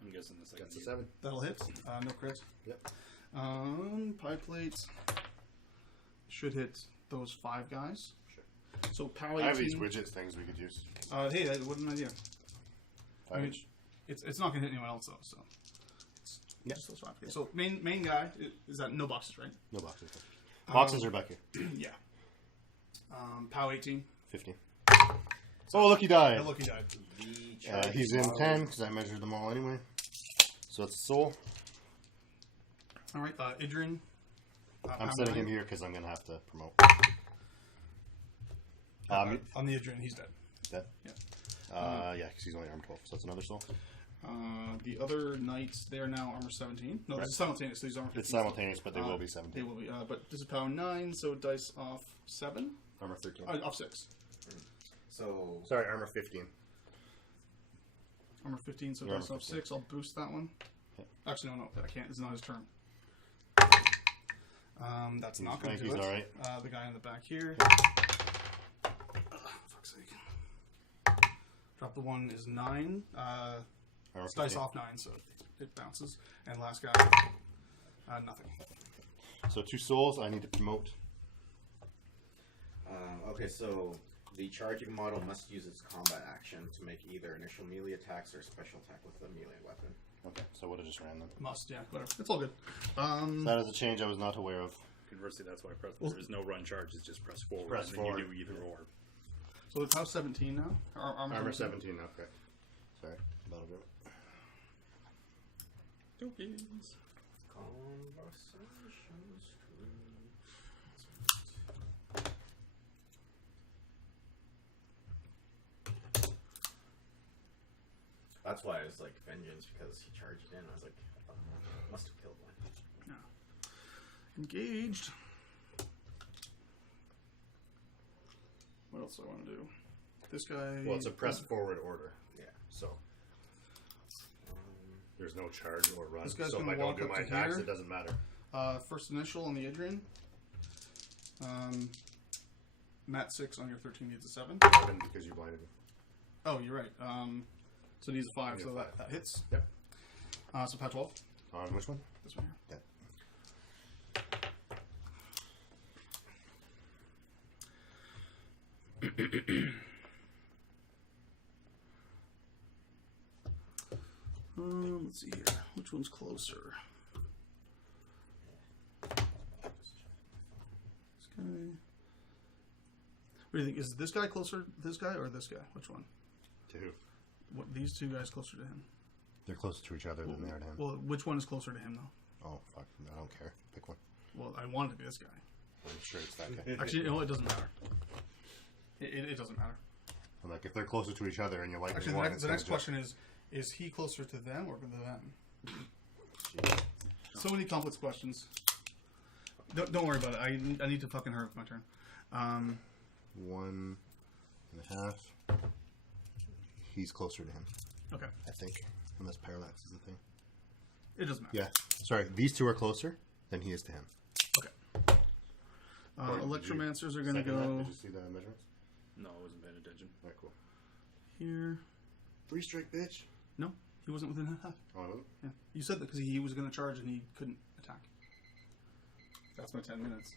I'm guessing the second. That's a 7. That'll hit. No crit. Yep. Pie Plate should hit those 5 guys. Sure. So Power I 18. have these widgets things we could use. Hey, what an idea. I mean, 5 inch. it's not going to hit anyone else though, so. Yep. Just those 5. Okay, so main guy, is that no boxes, right? No boxes. Boxes are back here. Yeah. Power 18. 15. Oh, look, he died. Look, he died. He's in 10 because I measured them all anyway. So it's soul. Alright, Idrian. I'm setting him here because I'm going to have to promote. On the Idrian, he's dead. Dead? Yeah. Yeah, because he's only armor 12, so that's another soul. The other knights, they are now armor 17. No, this is simultaneous. So these armor 15. It's simultaneous, but they will be 17. They will be. But this is power 9, so dice off 7. Armor 13. Off 6. So, Sorry, armor 15. Armor 15, so Armor dice off 15. 6. I'll boost that one. Yep. Actually, no, I can't. It's not his turn. That's not going to He's do it. alright. The guy in the back here. Fuck's sake. Drop the 1 is 9. Armor It's dice 15. off 9, so it bounces. And last guy, nothing. So 2 souls, I need to promote. okay, so the charging model must use its combat action to make either initial melee attacks or special attack with a melee weapon. Okay, so would have just ran them. Must, yeah, whatever. It's all good. That is a change I was not aware of. Conversely, that's why there is no run charge. It's just press forward. Press and forward. You do either or. So it's house 17 now? Armor 17 now, correct. Sorry, that'll do it. Tokens. Conversations. That's why I was like vengeance, because he charged in. I was like, must have killed one. Engaged. What else do I want to do? This guy. Well, it's a press forward order, Yeah. so there's no charge or run. This guy's So if gonna I don't walk do up my to attacks, here. it doesn't matter. First initial on the Idrian. Mat 6 on your 13 needs a 7. 7 because you blinded me. Oh, you're right. So it needs a 5, Need so a that 5. hits. Yep. So pat 12. On which one? This one here. Yeah. Let's see here. Which one's closer? This guy. What do you think? Is this guy closer? This guy or this guy? Which one? To who? What? These two guys closer to him? They're closer to each other than they are to him. Well, which one is closer to him though? Oh fuck! I don't care. Pick one. Well, I want it to be this guy. I'm sure it's that guy. Actually, you know, it doesn't matter. It doesn't matter. I'm like, if they're closer to each other and you like Actually, one, the next question is he closer to them or to them? So many complex questions. Don't worry about it. I need to fucking hurry with my turn. 1.5. He's closer to him, Okay. I think, unless parallax is the thing. It doesn't matter. Yeah. Sorry, these two are closer than he is to him. Okay. Electromancers are going to go Did you see the measurements? No, I wasn't paying attention. Alright, cool. here. 3 strike, bitch. No, he wasn't within half. Oh, no? Yeah. You said that because he was going to charge and he couldn't attack. That's my 10 minutes.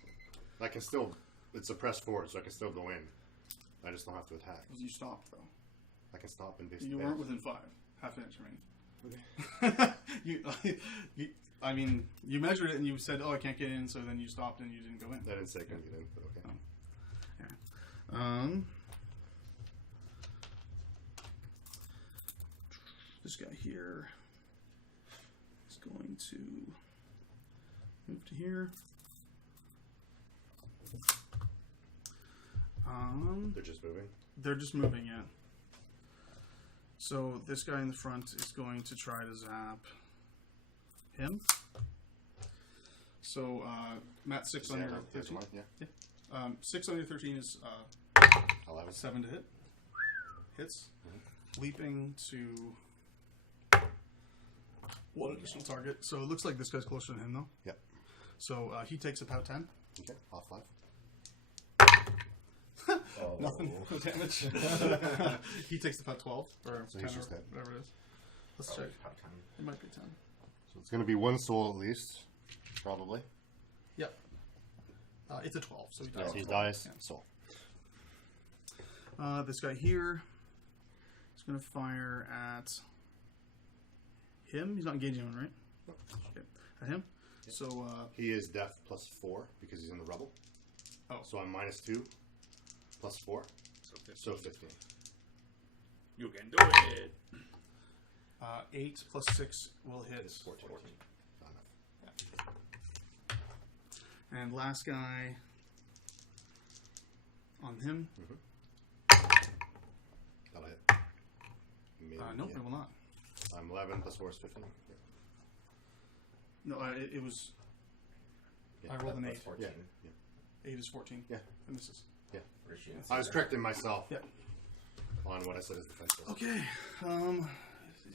I can still. It's a press forward, so I can still go in. I just don't have to attack. Because you stopped, though. I can stop and basically. You weren't within 5. Half an inch remaining. I mean, you measured it and you said, "Oh, I can't get in," so then you stopped and you didn't go in. I didn't say I couldn't get in, but okay. Yeah. This guy here is going to move to here. They're just moving. They're just moving, yeah. So this guy in the front is going to try to zap him. So Matt 6 on your 13. Yeah. 6 on your 13 is 11. 7 to hit. Hits. Leaping to one additional target. So it looks like this guy's closer to him, though. Yep. So he takes about 10. Okay. Off 5. Nothing. No damage. He takes about 12 or So 10 he's or just dead. whatever it is. Let's check. It might be 10. So it's going to be 1 soul at least, probably. Yep. It's a 12, so he dies. So he 12. dies. Yeah. Soul. This guy here is going to fire at him. He's not engaging him, right? Okay. At him. Yep. So He is death +4 because he's in the rubble. Oh. So I'm -2 +4. So 15. You can do it. 8 plus 6 will hit. It's 14. Not enough. And last guy on him. That'll hit. Maybe, Nope, yeah. it will not. I'm 11 +4 is 15. Yeah. No, it was. Yeah. I rolled an 8. 14. Yeah. 8 is 14. Yeah. And misses. Yeah. Appreciate I was correcting myself Yeah. on what I said as defense. Okay.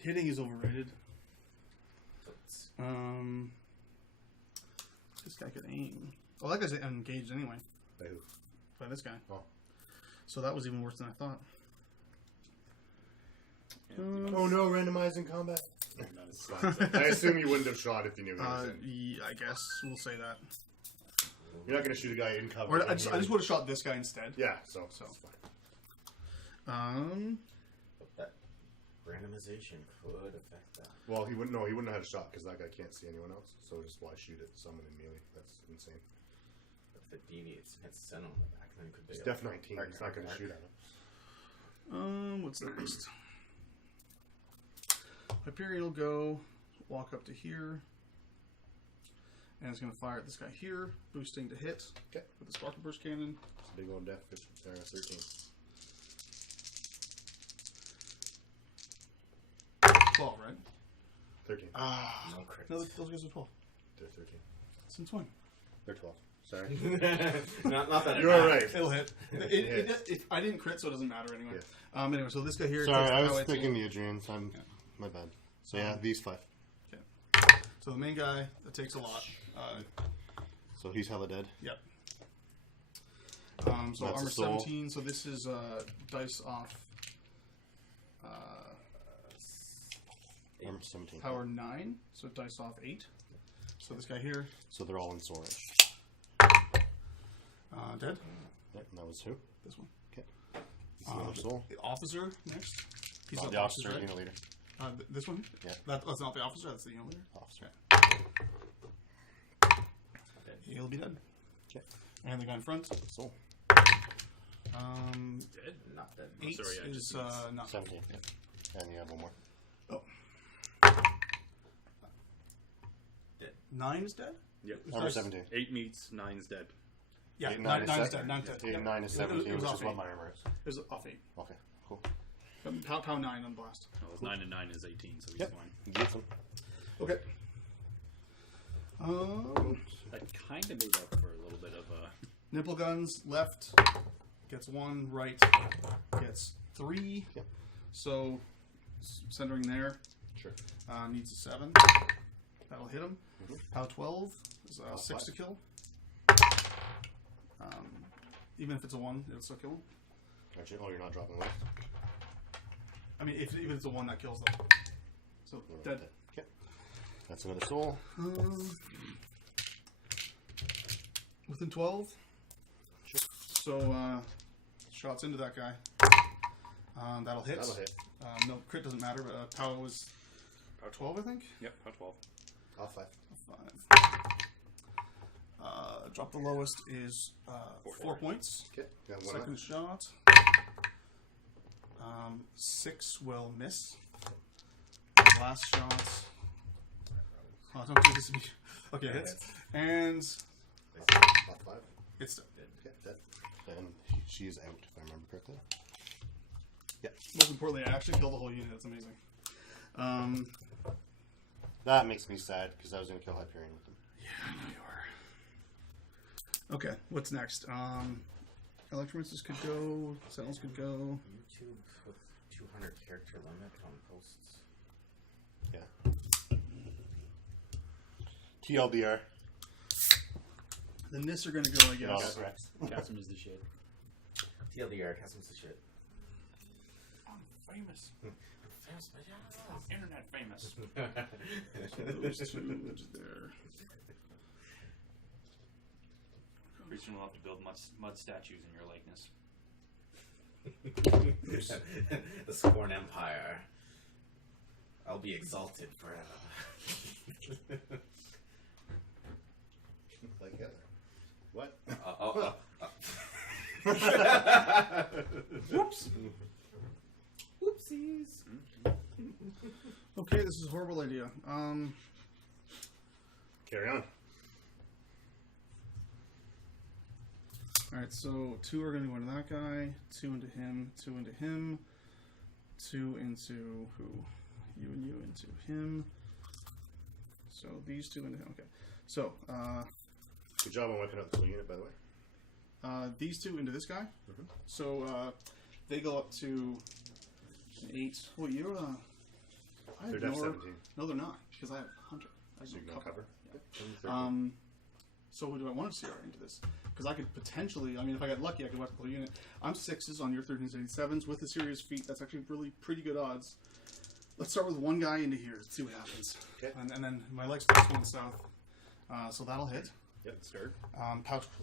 Hitting is overrated. This guy could aim. Well, that guy's engaged anyway. By who? By this guy. Oh. So that was even worse than I thought. Oh no, randomizing combat. I assume you wouldn't have shot if you knew he was in. Yeah, I guess we'll say that. You're not going to shoot a guy in cover. Or I just would have shot this guy instead. Yeah, so. So. It's fine. But that randomization could affect that. Well, he wouldn't have had a shot because that guy can't see anyone else. So just why shoot at someone in melee? That's insane. But if it deviates and hits Sen on the back, then it could be It's def 19. He's not going to shoot at him. What's next? Hyperion will go, walk up to here, and it's going to fire at this guy here, boosting to hit Okay. with the Sparkle Burst Cannon. It's a big old def 13. 12, right? 13. No crits. No, those guys are 12. They're 13. Since when? They're 12. Sorry. not that You're alright. It'll hit. I didn't crit, so it doesn't matter anyway. Yeah. Anyway, so this guy here. Sorry, takes the I was highway thinking team. the Idrians. My bad. So yeah, these 5. Okay. So the main guy, that takes a lot. So he's hella dead. Yep. So That's armor a soul. 17. So this is dice off Armor 17. power 9. So dice off 8. So this guy here, So they're all in soul range. dead. Yep, and that was who? This one. Okay. He's the other soul. The officer next. He's Oh, not the officer, right? unit leader. This one? Yeah. That's not the officer, that's the unit leader. Officer. He'll be dead. Okay. And the guy in front. Soul. Dead? Not dead. 8 sorry, I is just not. 17. And you have one more. Oh. Dead. 9 is dead? Yep. Armor 17. 8 meets, 9's dead. Yeah, 8, 9 is 9 dead. 9 is dead. 8 Yeah. and 9 is It 17, was which off is what 8. my armor is. It was off 8. Okay, cool. Pow 9 on blast. No, 9 and 9 is 18, so he's Yep. fine. Get them. Okay. That kind of made up for a little bit of a... Nipple guns, left gets 1, right gets 3. Yep. So, centering there, Sure. needs a 7. That'll hit him. Pow 12 is 6 to kill. Even if it's a 1, it'll still kill him. Actually, you're not dropping left. I mean, even if it's a 1, that kills them. So, dead. Okay. That's another soul. Within 12. Sure. So, shots into that guy. That'll hit. That'll hit. No, crit doesn't matter, but power was 12, I think? Yep, how 12. Off 5. 5. Drop the lowest is 4 points. Okay. Got one Second left. shot. 6 will miss. Last shot. Oh, don't do this to me. Okay, it hits. And Off 5. it's dead. Okay, dead. And she is out, if I remember correctly. Yeah. Most importantly, I actually killed the whole unit. That's amazing. That makes me sad, because I was going to kill Hyperion with them. Yeah, I know you are. Okay, what's next? Electromancers could go. Sentinels could go. YouTube with 200 character limit on posts. Yeah. TLDR. The Nyss are going to go, I No, guess. Rex. Captain is the shit. TLDR, Custom's the shit. I'm famous. Internet famous. Those two there. Pretty soon we'll have to build mud statues in your likeness. The Scorn Empire. I'll be exalted forever. Like Hitler. What? Whoops. Whoopsies. Okay, this is a horrible idea. Carry on. Alright, so 2 are going to go into that guy, 2 into him, 2 into him, 2 into who? You and you into him. So these 2 into him. Okay. So, Good job on wiping out the full unit, by the way. these 2 into this guy. Mhm. So, they go up to an 8. Well, you're, I They're have def 17. No, they're not, because I have 100. I So you can can cover. So do I want to CR into this? Because I could potentially, I mean, if I got lucky, I could wipe the whole unit. I'm 6s on your 1387s with the serious feat. That's actually really pretty good odds. Let's start with 1 guy into here. Let's see what happens. Okay. And then my leg's plus 1 south. So that'll hit. Yep, start.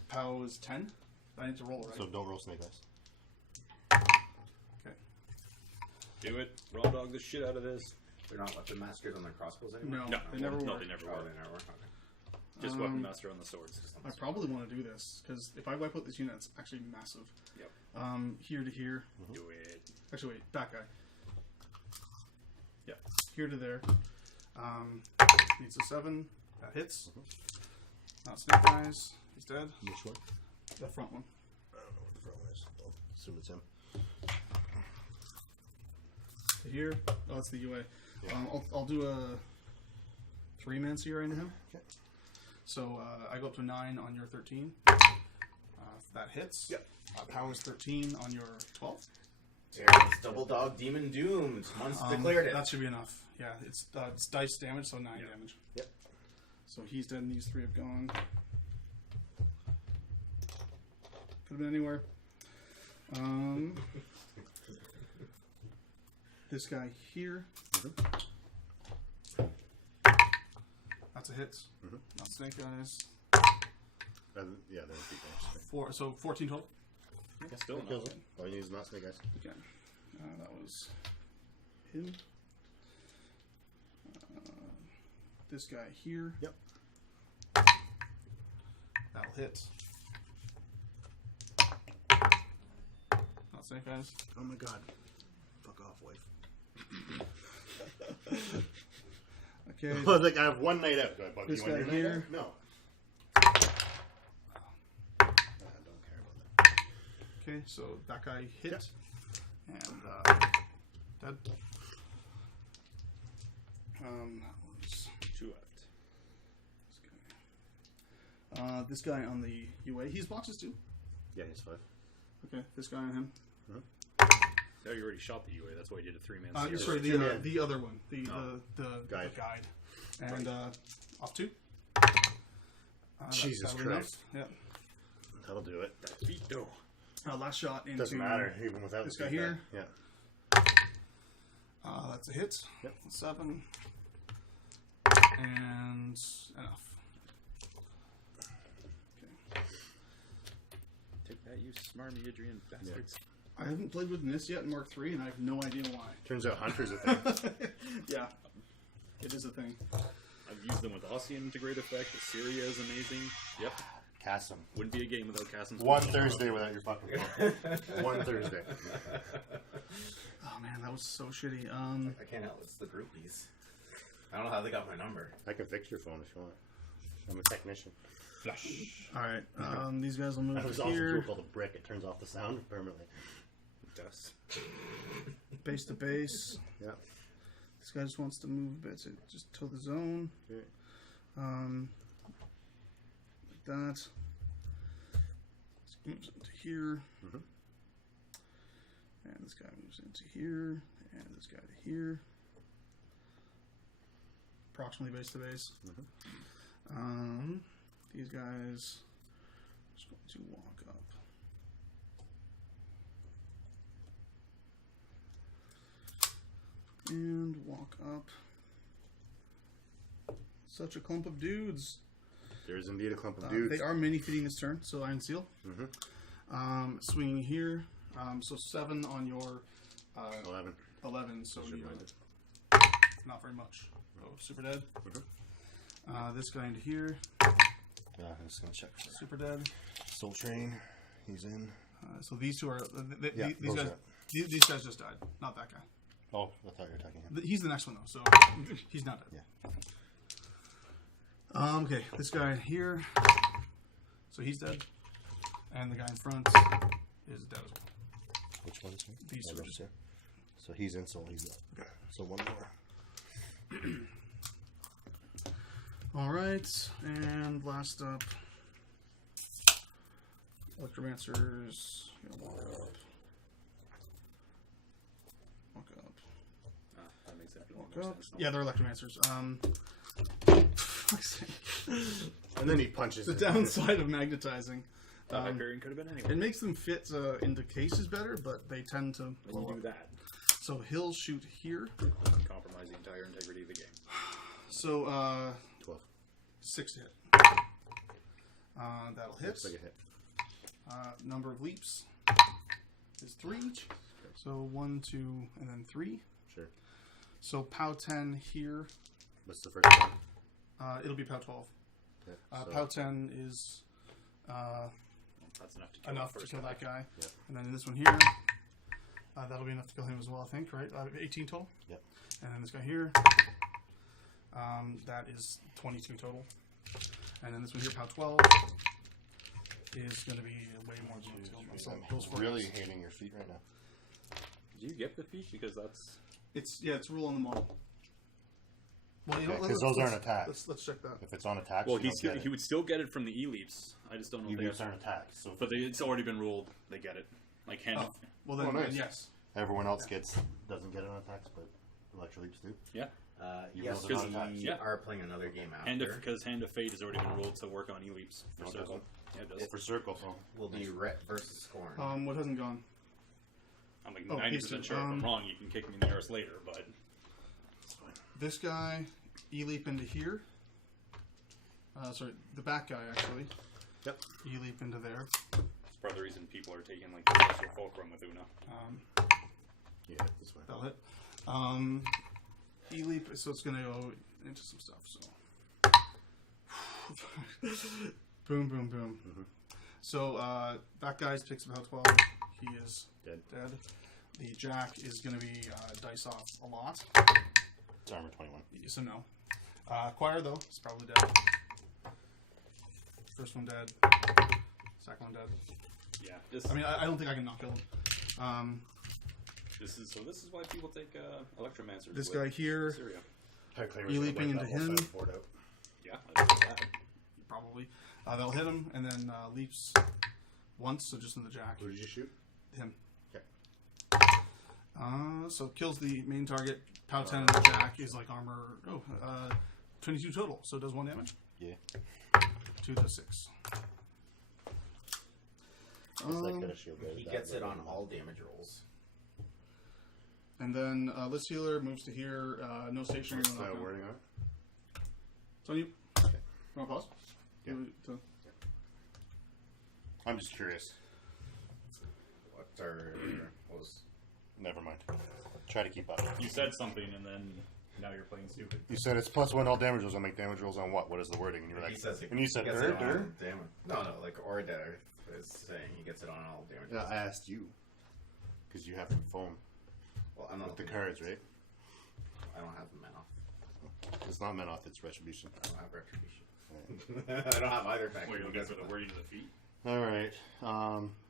Pow is 10. I need to roll, right? So don't roll snake eyes. Okay. Do it. Raw dog the shit out of this. They're not weapon masters on their crossbows anymore? No, they never No, were. they never Oh, were. they never were. Okay. Just weapon master on the swords. I probably want to do this, because if I wipe out this unit, it's actually massive. Yep. Here to here. Do it. Actually, wait, back guy. Yeah, here to there. Needs a 7. That hits. Not snake eyes. He's dead. Which one? The front one. I don't know what the front one is. I'll assume it's him. To here. Oh, that's the UA. Yeah. I'll do a 3-man CR into him. Okay. So I go up to 9 on your 13. That hits. Yep. Power's 13 on your 12. Darrell's double dog demon doomed. Once declared it. That should be enough. Yeah, it's dice damage, so 9 damage. Yep. So he's dead, and these 3 have gone. Could have been anywhere. This guy here. That's a hit. Not snake eyes. Yeah, they're feet guys. So 14 total. Still Kills not. him. All you need is not snake eyes. Okay. That was him. this guy here. Yep. That'll hit. Not safe, guys. Oh my god. Fuck off, wife. Okay. I was like, I have one night out. Do I bug This you on guy your night here. out? No. I don't care about that. Okay, so that guy hit. Yep. And dead. Let's- 2 out. this guy on the UA. He's boxes too. Yeah, he's 5. Okay, this guy on him. No, you already shot the UA. That's why you did a 3-man. Sorry, the other one, the guide, and off 2. Jesus that'll be Christ. enough. Yeah. That'll do it. Last shot into Doesn't matter, even without this the guy feedback. here. Yeah. That's a hit. Yep. 7. And enough. Okay. Take that, you smarmy Idrian bastards. I haven't played with Nyss yet in Mark 3, and I have no idea why. Turns out Hunter's a thing. Yeah, it is a thing. I've used them with Ossian Integrate Effect. Issyria is amazing. Yep. Cassim. Wouldn't be a game without Cassim's. One Thursday without your fucking phone. One Thursday. Oh man, that was so shitty. I can't help. It's the groupies. I don't know how they got my number. I can fix your phone if you want. I'm a technician. All right, these guys will move There's to also a here. tool called a brick. It turns off the sound permanently. It does. Base to base. Yeah. This guy just wants to move a bit, so just till the zone. Okay. Like that. This moves into here. Mhm. And this guy moves into here. And this guy to here. Approximately base to base. These guys are just going to walk up. And walk up. Such a clump of dudes. There's indeed a clump of dudes. They are mini feeding this turn, so Iron Seal. Swinging here. So 7 on your 11. 11, so you not very much. Oh, super dead. This guy into here. Yeah, I'm just going to check. Super dead. Soul Train. He's in. So these two are Yeah, these those guys. are- These guys just died. Not that guy. Oh, I thought you were attacking him. He's the next one though, so he's not dead. Yeah. Okay, this guy here. So he's dead, and the guy in front is dead as well. Which one is he? These two are those just- two. So he's in soul. He's out. Okay. So one more. All right, and last up, Electromancers. Walk up. Walk up. That makes sense. Walk up. Yeah, they're Electromancers. Fuck's sake. And then he punches The it. downside of magnetizing. Hyperion could have been It anyway. makes them fit into cases better, but they tend to When blow you do up. that, So he'll shoot here. compromise the entire integrity of the game. So 12. 6 to hit. That'll hit. Looks like a hit. Number of leaps is 3. So 1, 2, and then 3. Sure. So POW 10 here. What's the first one? It'll be POW 12. Okay, POW 10 is That's enough to kill enough the to first kill guy. that guy. Yep. And then this one here, that'll be enough to kill him as well, I think, right? 18 total. Yep. And then this guy here, that is 22 total. And then this one here, POW 12, is going to be way more than enough to kill him. So those I'm four really hits. hating your feet right now. Do you get the feat? Because that's... It's rule on the model. Well, you know, Okay, 'cause those aren't attacks. Let's check that. If it's on attacks, Well, you don't get he it. would still get it from the E-leaps. I just don't know if they E-leaps aren't attacks. So But it's already been ruled. They get it. Like, hand... Oh, well then, Oh, nice. then yes. everyone else doesn't get it on attacks, but Electroleaps do. Yeah. You Yes, rolled it on we attacks. Yeah. are playing another game after. Because Hand of Fate has already been ruled to work on E-leaps for No, it circle. doesn't. Yeah, it does. For circle. will be Ret versus Scorn. What hasn't gone? I'm like Oh, 90% these two. sure if I'm wrong. You can kick me in the arse later, but... This guy, E-leap into here. Sorry, the back guy actually. Yep. E-leap into there. It's part of the reason people are taking, like, the Lesser Fulcrum with Una. Yeah, this way. That'll hit. E-leap, so it's going to go into some stuff. So, boom, boom, boom. So that guy's picks about 12. He is dead. The Jack is going to be dice off a lot. It's armor 21. So no. Choir though, it's probably dead. First one dead. Second one dead. Yeah. I mean, I don't think I can not kill him. This is why people take Electromancers. This guy here. Issyria. You leaping into him. Yeah, I think that. Probably. That'll hit him, and then leaps once, so just in the Jack. Who did you shoot? Him. Okay. So kills the main target. Pow 10 and the Jack is like armor. 22 total, so it does 1 damage. Yeah. 2 to 6. He gets it on all damage rolls. And then Lyss Healer moves to here. No stationary. What's that wording on it? It's on you. Okay. You want to pause? Yeah. I'm just curious. What was? Never mind. Try to keep up. You said something, and then now you're playing stupid. You said it's +1 all damage rolls. I'll make damage rolls on what? What is the wording? And you were like, He says it, and you said he gets it on all damage. No, like Order is saying he gets it on all damage. Yeah, I asked you because you have the phone Well, I'm not with the looking- cards, right? I don't have Menoth. It's not Menoth. It's Retribution. I don't have Retribution. I don't have either faction. Well, you're looking for the wording of the feat? All right.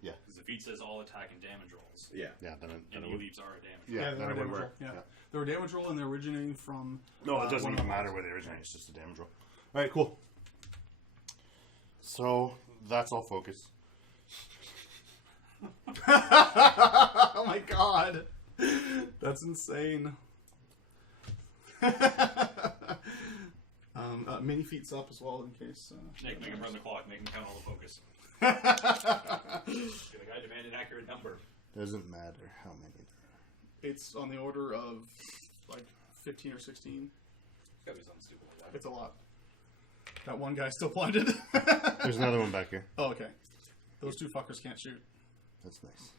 Yeah. Because the feat says all attack and damage rolls. Yeah. Yeah. Then And it E would. leaps are a damage. Yeah. they Then were it would damage roll. work. Yeah. Yeah. They were damage roll, and they're originating from. No, it doesn't one even of matter them. where they originate. It's just a damage roll. All right. Cool. So that's all focus. Oh my god, that's insane. Mini feats up as well in case. Nick, make him run the clock. Make him count all the focus. The guy demand an accurate number. Doesn't matter how many. It's on the order of like 15 or 16. It's gotta be something stupid like that. It's a lot. That one guy's still blinded. There's another one back here. Oh, okay. Those two fuckers can't shoot. That's nice.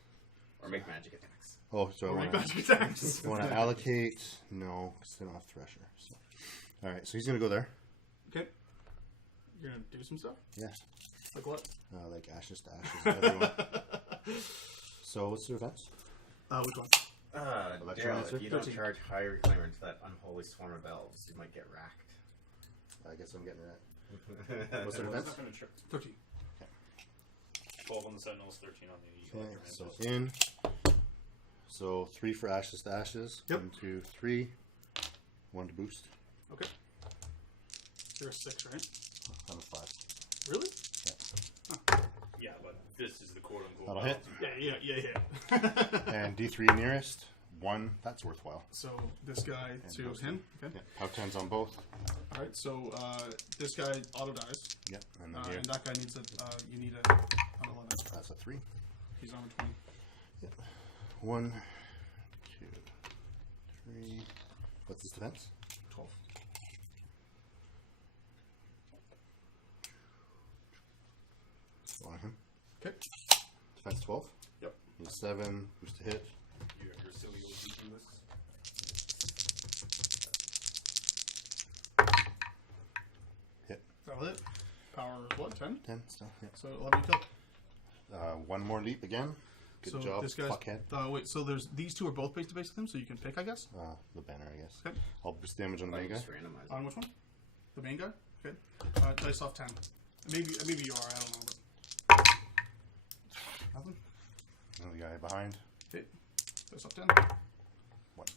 Or make magic attacks. Oh, so Or I make want magic attacks. to allocate. No, because they don't have Thresher. So. All right, so he's gonna go there. Okay. You're gonna do some stuff? Yeah. Like what? Like ashes to ashes. Everyone. So what's the events? Which one? Darrell, Electromancer? if you don't 13. charge high reclaimer into that unholy swarm of elves, you might get racked. I guess I'm getting that. What's the events? 13. 12 on the Sentinels, 13 on the Okay, so Electromancers. in. So 3 for ashes to ashes. Yep. 1, 2, 3. 1 to boost. Okay. You're a 6, right? I'm a 5. Really? Yeah, but this is the quote unquote. That'll hit. Yeah. And D3 nearest. 1. That's worthwhile. So this guy to boosted. him. Okay. Yeah. Pow 10s on both. All right. So this guy auto dies, Yep. And then here. and that guy needs a. You need an 11. That's a 3. He's on 20. Yep. 1, 2, 3. What's his defense? 12. On him. Okay. Defense 12. Yep. He's 7. Boost to hit. You're silly old teaching this. Hit. That'll hit. Power what? 10. 10 still. Yeah. So 11 kill. 1 more leap again. Good so job. this guy's. Fuckhead. Wait. So there's these two are both base to base with him, so you can pick, I guess. The banner, I guess. Okay. I'll boost damage on the main guy. Just randomize it. On which one? The main guy. Okay. Dice off 10. Maybe you are. I don't know. But... Nothing. Another guy behind. Okay. Dice off 10. 1.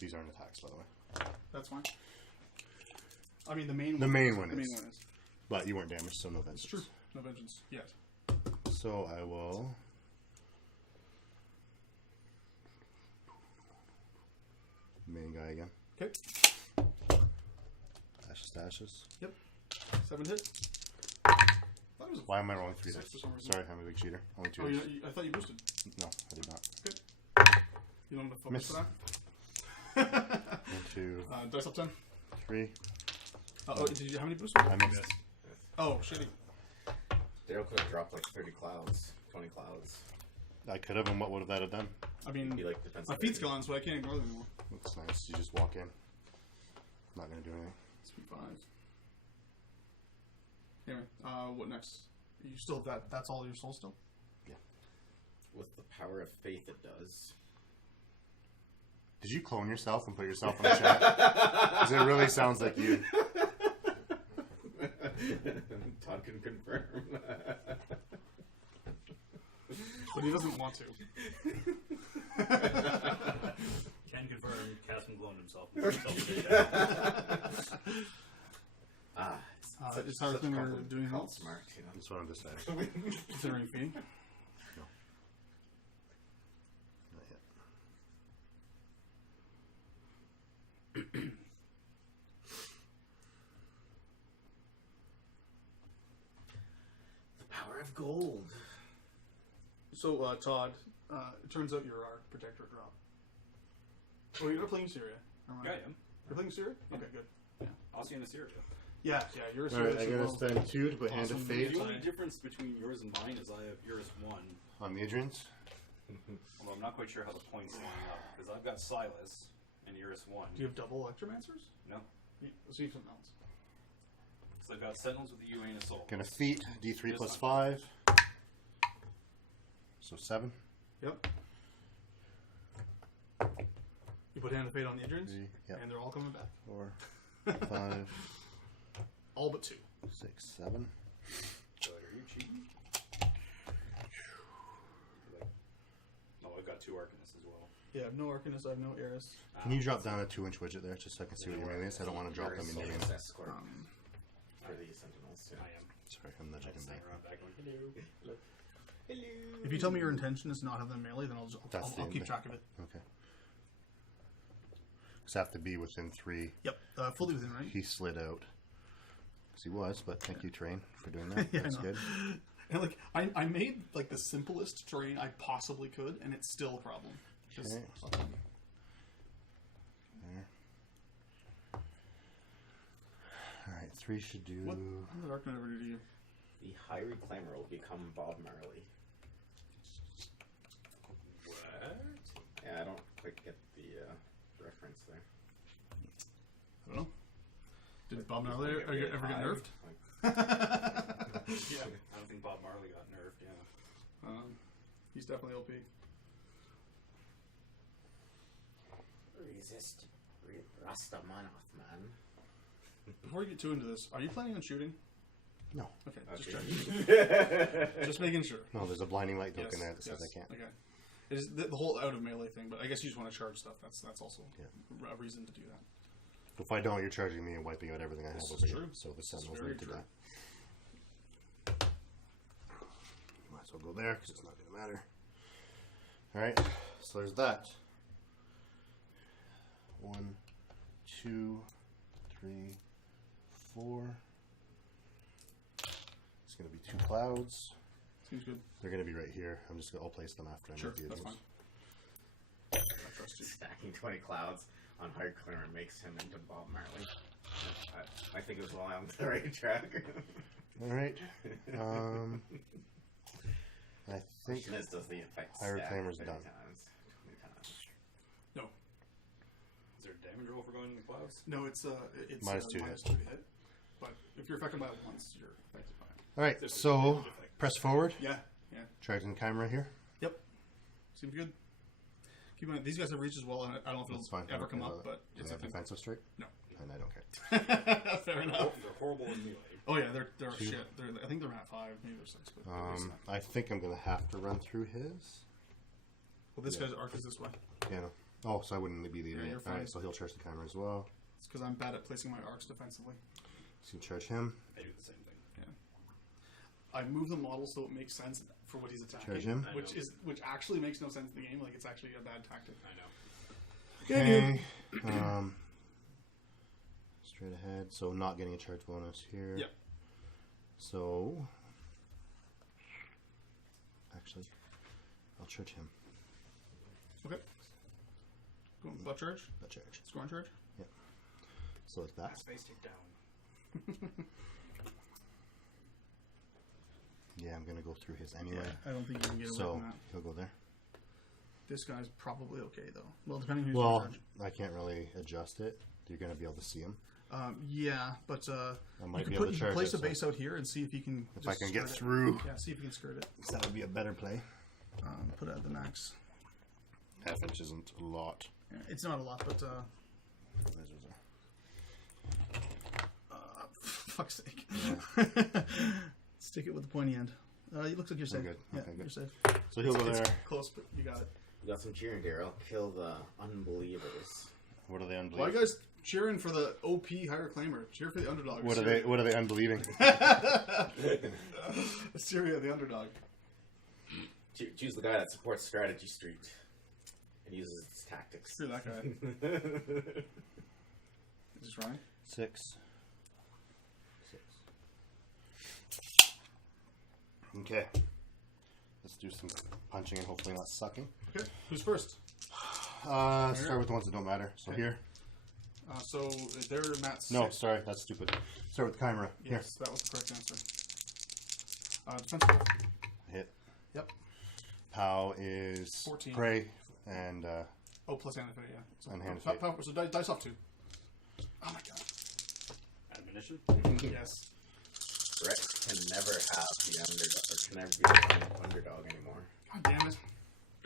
These aren't attacks, by the way. That's fine. I mean, the main The one. main one The main is. one is. But you weren't damaged, so no vengeance. It's true. No vengeance yet. So I will. Main guy again. Okay. Ashes to ashes. Yep. 7 hit. Why am I rolling 3 Six dice? for some reason. Sorry, I'm a big cheater. Only 2 Oh, dice. I thought you boosted. No, I did not. You don't want to focus Miss. for that? 1, 2, Dice up 10. 3. Did you how many boosts? I missed. Oh, shitty. Darrell could have dropped like 30 clouds, 20 clouds. I could have, and what would that have done? I mean, Be like defensive. my feet's gone, so I can't ignore them anymore. That's nice. You just walk in. Not going to do anything. Speed 5. Anyway, what next? You still that's all your soul still? Yeah. With the power of faith, it does. Did you clone yourself and put yourself in the chat? Because it really sounds like you. Todd can confirm. But he doesn't want to. Can confirm, Casman cloned himself. And put himself in the chat. Is Harklemere doing how else? smart, you know. That's what I'm deciding. Considering fee? No. Not yet. The power of gold. So, Todd, it turns out you're our protectorate drop. Oh, you're not playing Syria. Yeah, I am. You're playing Syria? Okay, good. Yeah, I'll see in Assyria. yeah, you're a All Syria. right, I'm going to spend 2 to put Hand of Awesome. Fate The only difference between yours and mine is I have Eurus 1. on the Idrians. Although I'm not quite sure how the points line up. Because I've got Silas and Eurus 1. Do you have double Electromancers? No. Let's see something else. So I've got Sentinels with the UA Assault. Going to feat D3 Just plus fine. 5. So 7. Yep. You put Hand of Fate on the Idrians, 3, yep. and they're all coming back. 4, 5, All but 2. 6, 7. So are you cheating? No, I've got 2 Arcanists as well. Yeah, I have no Arcanist, I have no Eris. Can you drop down a 2-inch widget there just so I can see what your melee is? I don't want to drop them in your melee. Escort for the Sentinels, too. I am. Sorry, I'm nudging him Hang back. around back going, hello. Hello. If you tell me your intention is to not have them melee, then That's I'll the keep intent. track of it. Okay. Just have to be within 3. Yep, fully within, right? He slid out. 'Cause he was, but thank you, Train, for doing that. Yeah, I That's know. good. And like, I made like the simplest terrain I possibly could, and it's still a problem. Just Okay. fucking- There. Alright, 3 should do... What did Dark Knight ever do to you? The High Reclaimer will become Bob Marley. What? Yeah, I don't quite get the reference there. I don't know. Did Bob Marley ever get nerfed? Like, Yeah. I don't think Bob Marley got nerfed, yeah. He's definitely OP. resist Rasta Menoth, man. Before we get too into this, are you planning on shooting? No. Okay, just Okay. checking. Just making sure. No, there's a blinding light token Yes, there that says yes, I can't. Okay. It is the whole out of melee thing, but I guess you just want to charge stuff. That's also Yeah. a reason to do that. If I don't, you're charging me and wiping out everything I have This over is here. true. So the This is Sentinels very need to true. die. Might as well go there because it's not going to matter. Alright, so there's that. 1, 2, 3, 4. It's going to be 2 clouds. Seems good. They're going to be right here. I'll place them after I Sure, make the that's Idrians. fine. I trust you. Stacking 20 clouds on hard clearer makes him into Bob Marley. I think it was while on the right track. Alright. I think Nyss does the effect High stack Reclaimer's 30 done. times, 20 times. No, Is there a damage roll for going in the clouds? no, it's Minus 2 minus 2 to hit. But if you're affected by it once, you're affected by it. Alright, so press forward. Yeah, yeah. Charging the Chimera here. Yep. Seems good. Keep in mind, these guys have reach as well, and I don't know if That's it'll fine. ever I don't come care up, about but that. Do it's they a have thing. defensive strike? No. And I don't care. Fair enough. They're horrible in melee. Oh yeah, they're 2. shit. I think they're at 5, maybe they're 6. But at least not. I think I'm going to have to run through his. Well, this guy's arc is this way. Yeah. No. Oh, so I wouldn't be the Yeah, idiot. you're fine. Alright, so he'll charge the Chimera as well. It's because I'm bad at placing my arcs defensively. So you can charge him. They do the same thing. Yeah. I move the model so it makes sense for what he's attacking. Charge him. Which actually makes no sense in the game. Like it's actually a bad tactic. I know. Okay. Straight ahead. So not getting a charge bonus here. Yep. So actually, I'll charge him. Okay. Go on, butt charge. That charge. Scorn charge. So like that. Space take down. Yeah, I'm gonna go through his anyway. I don't think you can get away So from that. he'll go there. This guy's probably okay though. Well, depending who's Well, in charge. I can't really adjust it. You're going to be able to see him. Yeah, but I might you be can, able to charge place it, a base out here and see if you can. if I can get skirt it. through. Yeah, see if you can skirt it. That would be a better play. Put it at the max. Half inch isn't a lot. Yeah, it's not a lot, but fuck's sake. Stick it with the pointy end. It looks like you're safe. good. Yeah, Okay, good. you're safe. So he'll go It's there. close, but you got it. You got some cheering, Darrell. Kill the unbelievers. What are they Why unbelieving? are you guys cheering for the OP higher claimer? Cheer for the underdog. What are they unbelieving? Assyria, the underdog. Choose the guy that supports Strategy Street and uses its tactics. Screw that guy. Is this Ryan? 6. Okay. Let's do some punching and hopefully not sucking. Okay, who's first? Start with the ones that don't matter. So Okay. here. So they're Matt's. No, six. sorry, that's stupid. Start with Chimera. Here. Yes, that was the correct answer. Defensive. Hit. Yep. POW is 14. prey and Oh, plus hand of fate, yeah. So, And hand of pow- fate. pow- so dice off 2. Oh my god. Admonition? Yes. Rex can never have the underdog, or can never be the underdog anymore. God damn it.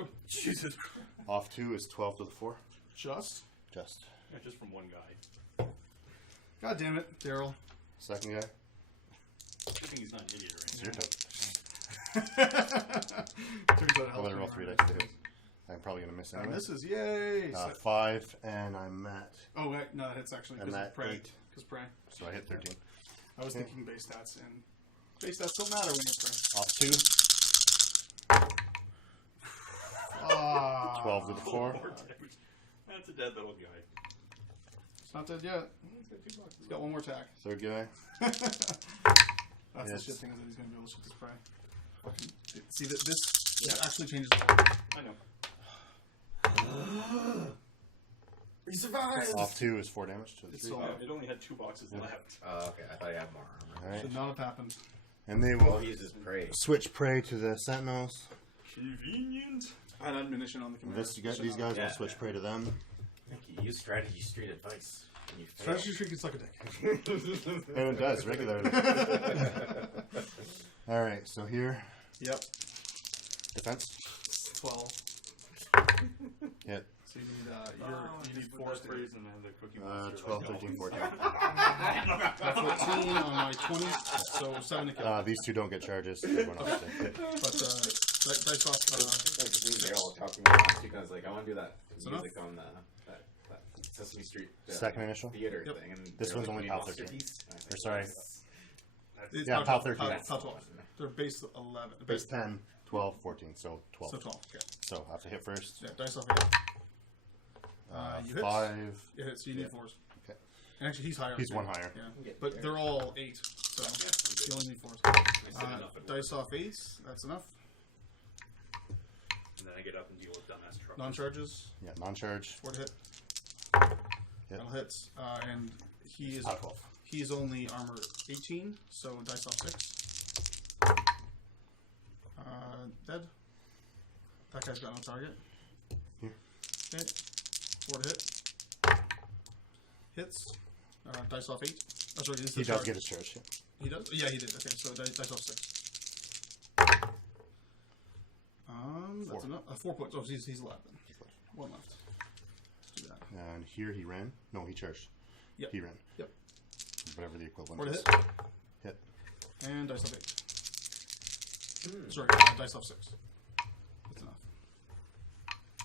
Oh, Jesus. off 2 is 12 to the 4. Just. Just. Yeah, just from one guy. God damn it, Darrell. Second guy. I think he's not an idiot or It's anything. your turn. Turns out I'll let her roll helps 3 me, dice right? to hit. I'm probably going to miss And anyway. this is yay. 5 and I'm at. Oh, wait, no, that hits actually. I'm Because at prey. 8. Because prey. So I hit 13. I was thinking base stats, and base stats don't matter when you're prey. Off 2. Ah. 12 to the 4. More damage. That's a dead little guy. It's not dead yet. He's got one more attack. Third guy. That's Yes. the shit thing, is that he's going to be able to shoot this prey. Fucking, see, this actually changes the game. I know. He survived! Off 2 is 4 damage to the It's 3. so- It only had 2 boxes left. Okay, I thought he had more armor. Alright. Should not have happened. And they Well, will he uses prey. switch prey to the Sentinels. Convenient. I had admonition on the Chimera. These guys Yeah. will switch prey to them. I think you use Strategy Street advice. And you fail. Strategy Street can suck a dick. And it does regularly. Alright, so here. Yep. Defense. 12. Hit. So you need 4 Force freeze and then the cookie monster. 12, 13, 14. 14 on my 20, so 7 to kill. These 2 don't get charges. Everyone else did. But dice off. Like, they're all talking about last week. I was like, I want to do that music enough? on that Sesame Street Second initial? theater Yep. thing. And This they're one's like, only "We PAL need 13. masterpiece." And I was Or like, sorry. "Yes." It's Yeah, PAL PAL 13. 13. PAL 12. They're base 11. Base 10, 12, 14. So 12. So 12. Okay. So I have to hit first. Yeah, dice off 8. You hit. 5. It hits, so you need 4s. Okay. And actually, he's higher. He's than 1 you. higher. Yeah. But they're all 8, so you only need 4s. enough at Dice off 8s. That's enough. And then I get up and deal with dumbass truck. Non-charges. Yeah, non-charge. 4 to hit. Yep. That'll hit. And he is Out 12. he's only armor 18, so dice off 6. Dead. That guy's got no target. Here. Okay. 4 to hit. Hits. Dice off 8. Oh, sorry, this is He the does charge. get his charge. Yeah. He does? Yeah, he did. Okay, so dice off 6. That's 4. enough. 4 points. Oh, he's 11. 1 left. Let's do that. And here he ran. No, he charged. Yep. He ran. Yep. Whatever the equivalent 4 to is. hit. Hit. And dice off 8. Sorry, dice off 6. That's enough.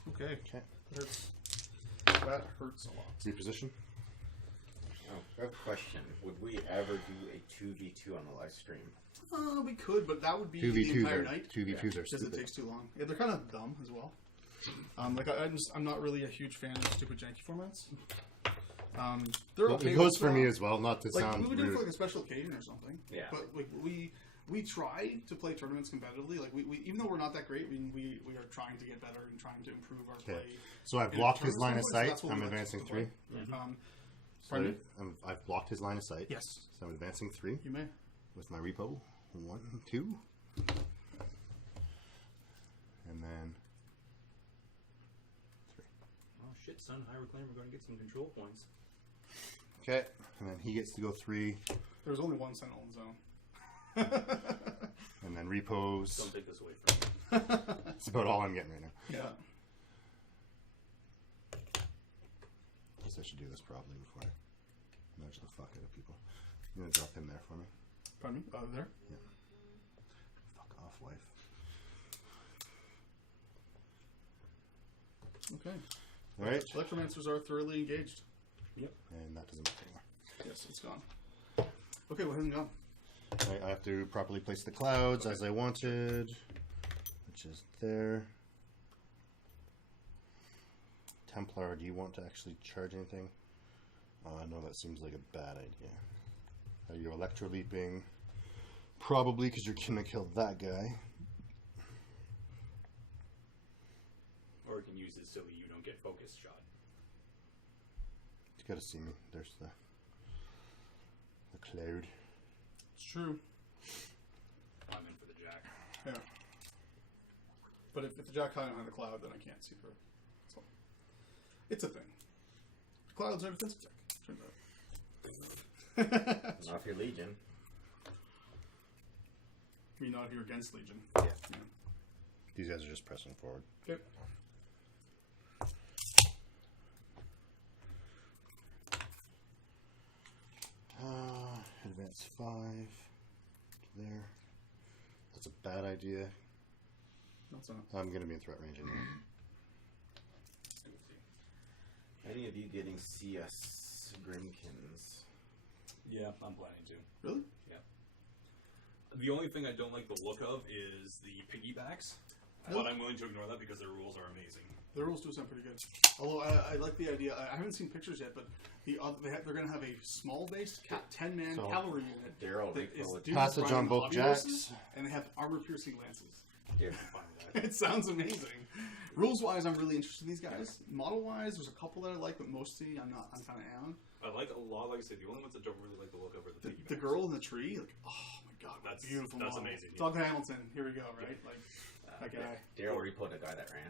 Okay. Okay. That hurts a lot. Reposition. Oh, I have a question. Would we ever do a 2v2 on the live stream? We could, but that would be the 2v2s entire are night. 2v2s are Because it stupid. takes too long. Yeah, they're kind of dumb as well. I'm not really a huge fan of stupid janky formats. They're Well, okay. it goes once in for a me while. as well, not to Like sound we would do it rude. for like a special occasion or something. Yeah. But like we try to play tournaments competitively. Like we even though we're not that great, we are trying to get better and trying to improve our play. Okay. So I've in blocked his tournament line of standpoint, so sight. that's what I'm we like advancing to 3. play. So Pardon me? I've blocked his line of sight. Yes, So I'm advancing 3 you may. with my repo. 1, 2. And then 3. Oh shit, son. High reclaim. We're going to get some control points. Okay, and then he gets to go 3, There's only one Sentinel in zone. and then repose. Don't take this away from me. That's about all I'm getting right now. Yeah. Guess I should do this probably before I nudge the fuck out of people. I'm gonna drop him there for me. Pardon me? There? Yeah. Fuck off, wife. Okay. Alright. Electromancers are thoroughly engaged. Yep. And that doesn't matter anymore. Yes, it's gone. Okay, well, hang on. Right, I have to properly place the clouds as I wanted, which is there. Templar, do you want to actually charge anything? No, that seems like a bad idea. Are you electro leaping? Probably because you're gonna kill that guy. Or you can use it so that you don't get focus shot. You gotta see me. There's the cloud. It's true. I'm in for the jack. Yeah. But if the Jack High on the cloud, then I can't see her. So, it's a thing. Clouds are a defensive tech. Turns out. Not if you're Legion. I mean, not if you're against Legion. Yeah. Yeah. These guys are just pressing forward. Okay. Advance 5 there. That's a bad idea. That's not. I'm gonna be in threat range anyway. Any of you getting CS Grimkins? Yeah, I'm planning to. Really? Yeah. The only thing I don't like the look of is the piggybacks, Really? but I'm willing to ignore that because their rules are amazing. The rules do sound pretty good. Although I like the idea. I haven't seen pictures yet, but they're going to have a small-based 10-man So, cavalry unit. Darrell, that is Raefyll, dudes Passage riding on both hobby jacks. horses, and they have armor-piercing lances. yeah. I'm fine with that. It sounds amazing. Rules-wise, I'm really interested in these guys. Model-wise, there's a couple that I like, but mostly I'm kind of on. I like a lot, like I said, the only ones I don't really like the look of are the piggybacks. The girl in the tree, like, oh my god, That's- beautiful. that's model. amazing, yeah. Doug Hamilton, here we go, right? Like that guy. Darrell repoed a guy that ran.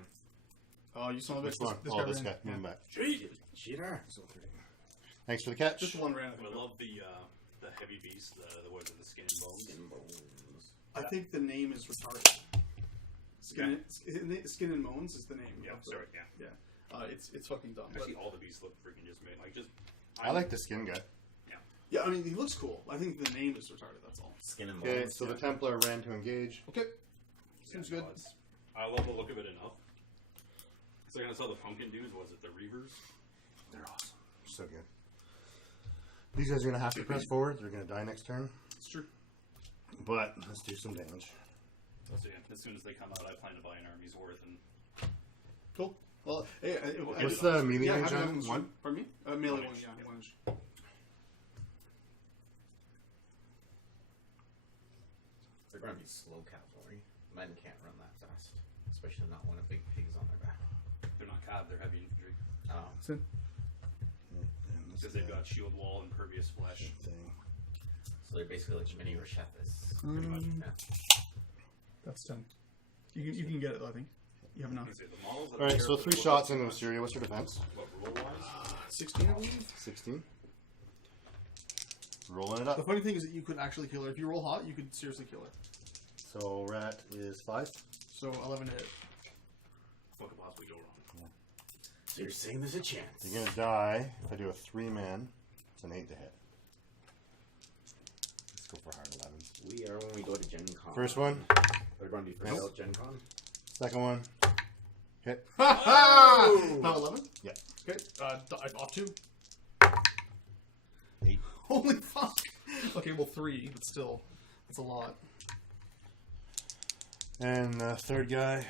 Oh, you saw Which this? one? This Oh, guy this ran. guy. Move him back. Cheater. Thanks for the catch. Just one ran. I think, I though. love the heavy beast, the what is it, the skin and bones. Skin bones. I think the name is retarded. Skin and Moans is the name. Yeah, of the- sorry, yeah. Yeah. It's fucking dumb. But, Actually, all the beasts look freaking just made like just. I like the skin guy. yeah, I mean, he looks cool. I think the name is retarded. That's all. Skin and Okay, bones. so the Templar ran to engage. Okay. Seems Yeah, good. no, I love the look of it enough. So I'm gonna sell the pumpkin dudes. Was it the Reavers? They're awesome. So good. These guys are gonna have to press forward. They're gonna die next turn. It's true. But let's do some damage. So yeah, as soon as they come out, I plan to buy an army's worth and. Cool. Well, hey, What's the melee yeah, range have it on? the One? Pardon me? Melee One one, inch, yeah, yeah. 1 inch. They're going to be slow cavalry. Men can't run that fast, especially not when a big pig's on their back. They're not cav, they're heavy infantry. So, Because they've got shield wall, impervious flesh. Thing. So they're basically like mini Rochettes. Pretty much. Yeah. that's 10. You can get it, though, I think. You have enough. Let's see, the models that Alright, I so care 3 for shots look into like Issyria. What's your defense? What rule wise? 16, I believe. 16. Rolling it The up. funny thing is that you could actually kill her. If you roll hot, you could seriously kill her. So rat is 5. So 11 to hit. What could possibly go wrong? So you're saying there's a chance. You're gonna die if I do a 3-man. It's an 8 to hit. Let's go for hard 11s. We are when we go to Gen Con. First one. They're going to be first out Gen Con. Second one. Hit. Oh! Now 11? Yeah. Okay, I off 2. 8. Holy fuck! Okay, well 3, but still. That's a lot. And the third guy.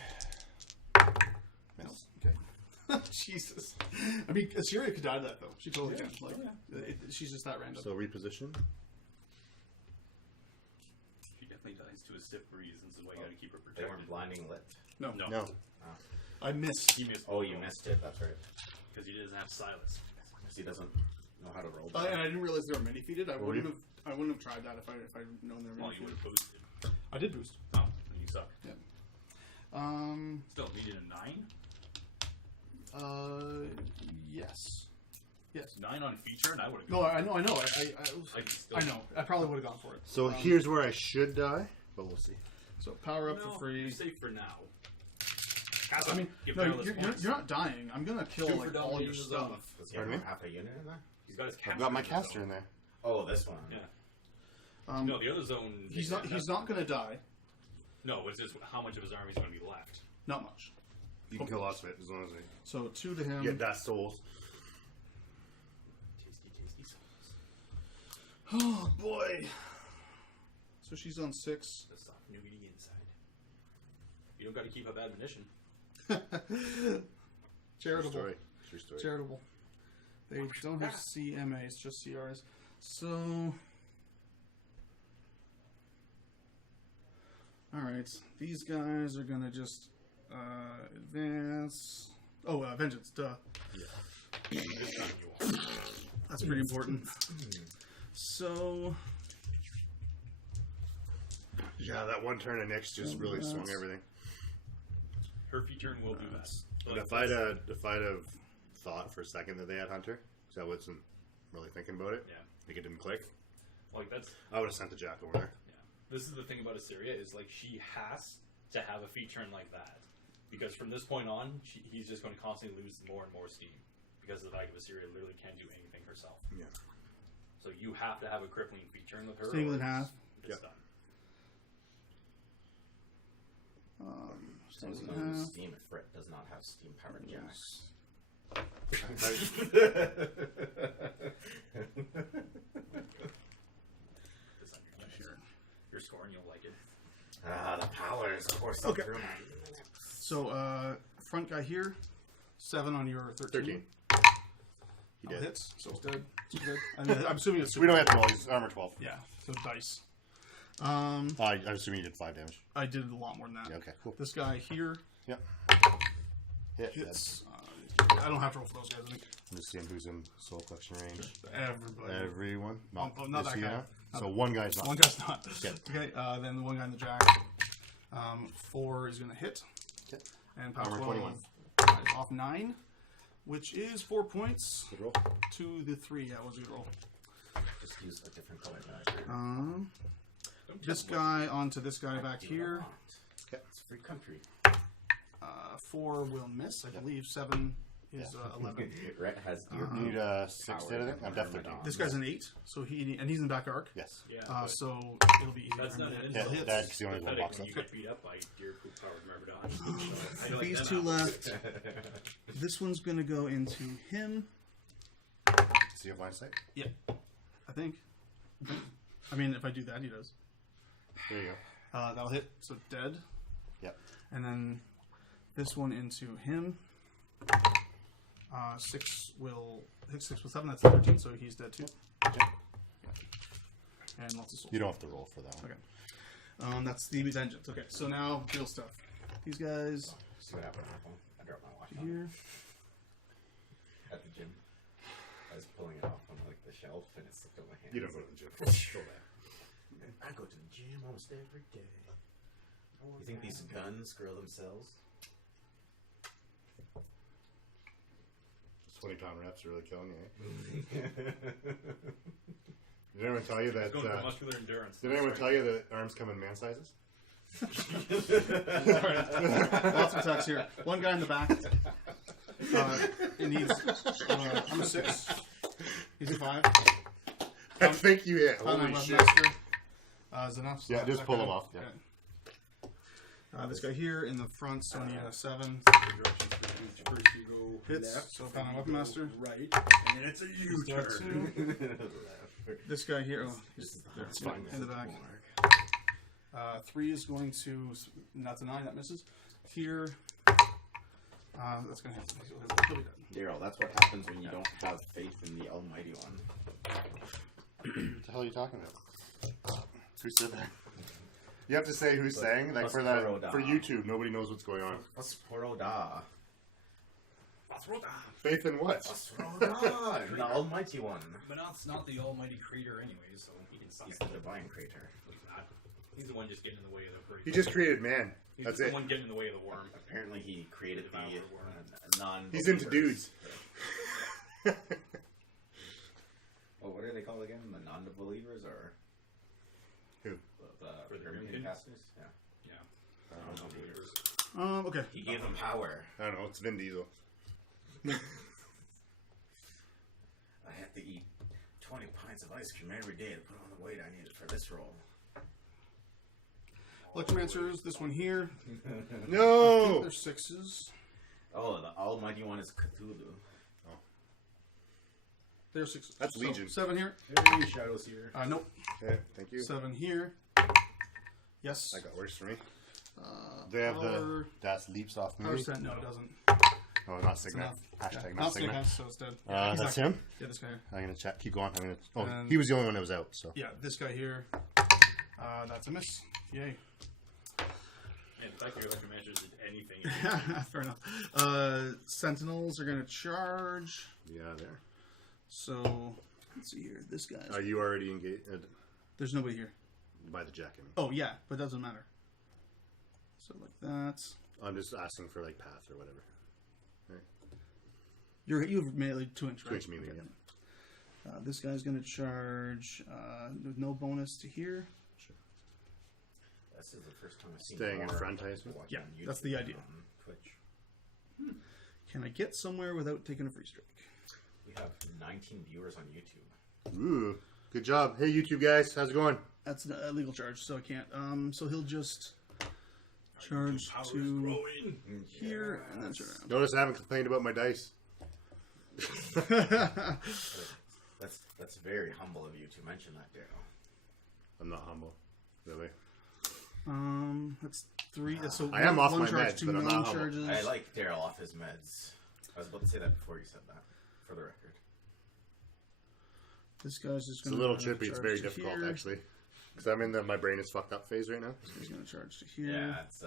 Miss. Okay. Jesus. I mean, Issyria could die to that, though. She totally can. Like, she's just that random. So reposition. She definitely dies to a stiff breeze, and this is why you gotta keep her They protected. weren't blinding lit. No. No. I missed. You missed. Oh, you missed it. That's right. Because he doesn't have Silas. Because he doesn't know how to roll. And I didn't realize they were mini-feated. I Were wouldn't you? have tried that if I'd known they were Well, you mini-feated. would have boosted. I did boost. Oh, then you suck. Yeah. Still, needed a 9? Yes. Yes. 9 on feature, and I would have. No, I know. I know. I probably would have gone for it. So here's where I should die, but we'll see. So power up for free. You're safe for now. I mean, Give no, Darrell his you're points. not dying. I'm gonna kill Two for like all dominating your the stuff. zone. Does he have Pardon me? half a unit in there? He's got his I've got my caster caster zone. in there. Oh, this one. Yeah. No, the other zone. He's not gonna die. No, it's just how much of his army is going to be left. Not much. You can kill lots of it as long as So 2 to they him. get that souls. Tasty souls. Oh boy. So she's on 6. The soft nougaty inside. You don't got to keep up admonition. Charitable. True story. Charitable. They don't have CMAs, just CRs. So, all right, these guys are gonna just advance. Oh, vengeance, duh. This time you are. That's pretty important. So, Yeah, that one turn of Nyss just really swung everything. Her feature will do that. And if I'd have thought for a second that they had Hunter, because I wasn't really thinking about it, Yeah. like it didn't click, Like that's. I would have sent the Jack over there. Yeah. This is the thing about Issyria is like she has to have a feature in like that because from this point on he's just going to constantly lose more and more steam because the Vag of Issyria literally can't do anything herself. Yeah. So you have to have a crippling feature in with her. Single or in half. It's Yep. done. There's single no in half. steam if Frit does not have steam powered jacks. This on your sure. You're scoring, you'll like it. Ah, the powers coursing Okay. through my. So, front guy here, 7 on your 13. 13. He did. Hits, so it's dead. It's dead. I mean, I'm assuming it's We don't have to roll. He's armor 12. Yeah, so dice. I'm assuming he did 5 damage. I did a lot more than that. Yeah, okay, cool. This guy here Yep. Hit. hits. I don't have to roll for those guys. I think I'm just seeing who's in soul collection range. everybody. Everyone. Not, Oh, not this that guy. guy. So one guy's not. One guy's not. Yep. Okay, then the one guy in the jack. 4 is going to hit. Okay. And power Armor 12 21. off 9, which is 4 points Good roll. to the 3. That was a good roll. Just use a different color marker. This guy onto this guy back here. Okay. It's free country. 4 will miss. I believe 7 is 11. Rhett has deer You need poop 6 powered to anything? I'm definitely Myrmidon. This guy's an 8, so and he's in back arc. Yes. Yeah. but So it'll be easy. that's for him not to an hit. Yeah, insult. that's the only one Pathetic box when you up. get beat up by deer poop powered Myrmidon. So, I don't Phase like 2 that. left. This one's going to go into him. See if I say. Yep. I think. I mean, if I do that, he does. There you go. That'll hit, so dead. Yep. And then this one into him. 6 will hit 6 with 7. That's 13, so he's dead too. And lots of souls. You don't have to roll for that one. Okay. That's the vengeance. Okay, so now real stuff. These guys See what happened? I dropped my watch on here. at the gym. I was pulling it off on like the shelf and it slipped on my hand. You don't go to the gym. Go back. I go to the gym almost every day. You think these guns grow themselves? 20-pound reps are really killing you. Eh? Did anyone tell you that? Going for muscular endurance. Did anyone tell you that arms come in man sizes? Lots of attacks here. One guy in the back. It needs. I'm a 6. He's a 5. I think you hit. Holy Holy shit. Master. Is enough? Yeah, just pull him off, yeah. This guy here in the front, so I need a 7. First you go Hits, left, so Found you Weapon go Master. right, and then it's a He's dead U-turn. too. This guy here, he's there, It's fine. In the back. 3 is going to, and that's a 9, that misses. Here, that's going to hit. He'll be dead. Darrell, that's what happens when you don't have faith in the Almighty One. What the hell are you talking about? Who said that? You have to say who's saying, like for that for YouTube. Nobody knows what's going on. Asproda. Faith in what? Asproda, the Almighty One. Menoth's not the almighty creator anyway, so he can suck He's it. the divine creator. He's not. He's the one just getting in the way of the He just created man. He's That's just it. the one getting in the way of the worm. Apparently, he created the non. He's into dudes. Oh, what are they called again? The non-believers or Who? the European casters? Yeah. Yeah. Non-believers. Okay. He gave them power. I don't know. It's Vin Diesel. I have to eat 20 pints of ice cream every day to put on the weight I needed for this role. Electromancers, this one here. No. They're 6s. Oh, the almighty one is Cthulhu. They're 6s. That's So, Legion. 7 here. Hey, Shadows here. Nope. Okay, thank you. 7 here. Yes. That got worse for me. They have the Das Leaps off me. No, it doesn't. Oh, not Signet. enough. Hashtag Yeah. not Signet. so it's dead. That's Exactly. him. Yeah, this guy here. I'm gonna check. Keep going. Oh, And- he was the only one that was out. So Yeah, this guy here. That's a miss. Yay. And the fact that your Electromancers did anything. Fair enough. Sentinels are going to charge. yeah, there. So, let's see here. This guy. Are you already engaged There's nobody here. by the jack? I mean, Oh, yeah, but it doesn't matter. So, like that. I'm just asking for like path or whatever. You have melee 2-inch, right? 2-inch melee, Okay. yeah. This guy's going to charge with no bonus to here. This is the first time I've seen Staying in more front, I of assume? watching Yeah, YouTube that's the idea. on Twitch. Can I get somewhere without taking a free strike? We have 19 viewers on YouTube. Ooh, good job. Hey, YouTube guys, how's it going? That's a legal charge, so I can't. So he'll just charge Power is to growing. here and then turn Notice I haven't complained about my dice. around. That's very humble of you to mention that, Darrell. I'm not humble, really. That's 3. So I am off one my charge, meds, 2 but I'm not humble. non-charges. I like Darrell off his meds. I was about to say that before you said that, for the record. This guy's just It's a going to little trippy. It's very difficult, here. actually. Because I'm in my brain is fucked up phase right now. He's going to charge to here. Yeah, it's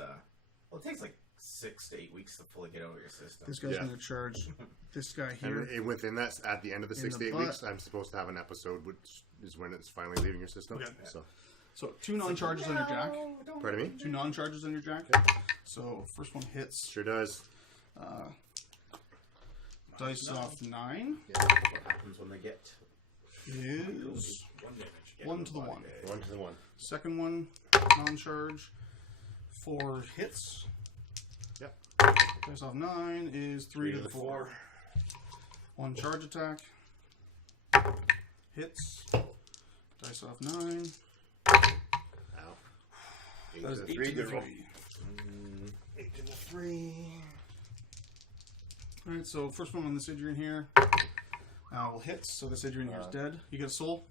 well, it takes like 6 to 8 weeks to fully get over your system. This guy's Yeah. going to charge this guy here. And within that, at the end of the In 6 the to 8 butt. weeks, I'm supposed to have an episode, which is when it's finally leaving your system. Okay. So, So 2 non-charges on your jack. pardon me? 2 non-charges on your jack. So first one hits. Sure does. Dice off 9 What happens when they get is 1 to the 1. 1 to the 1. Second one, non-charge. 4 hits. Yep. Dice off 9 is 3 to the 4. 1 charge attack. Hits. Dice off 9. Ow. 8 That is to 8 the 3. to the Good roll. 3. 8 to the 3. Alright, so first one on this Idrian here. Will hit, so this Idrian here is dead. You get a soul.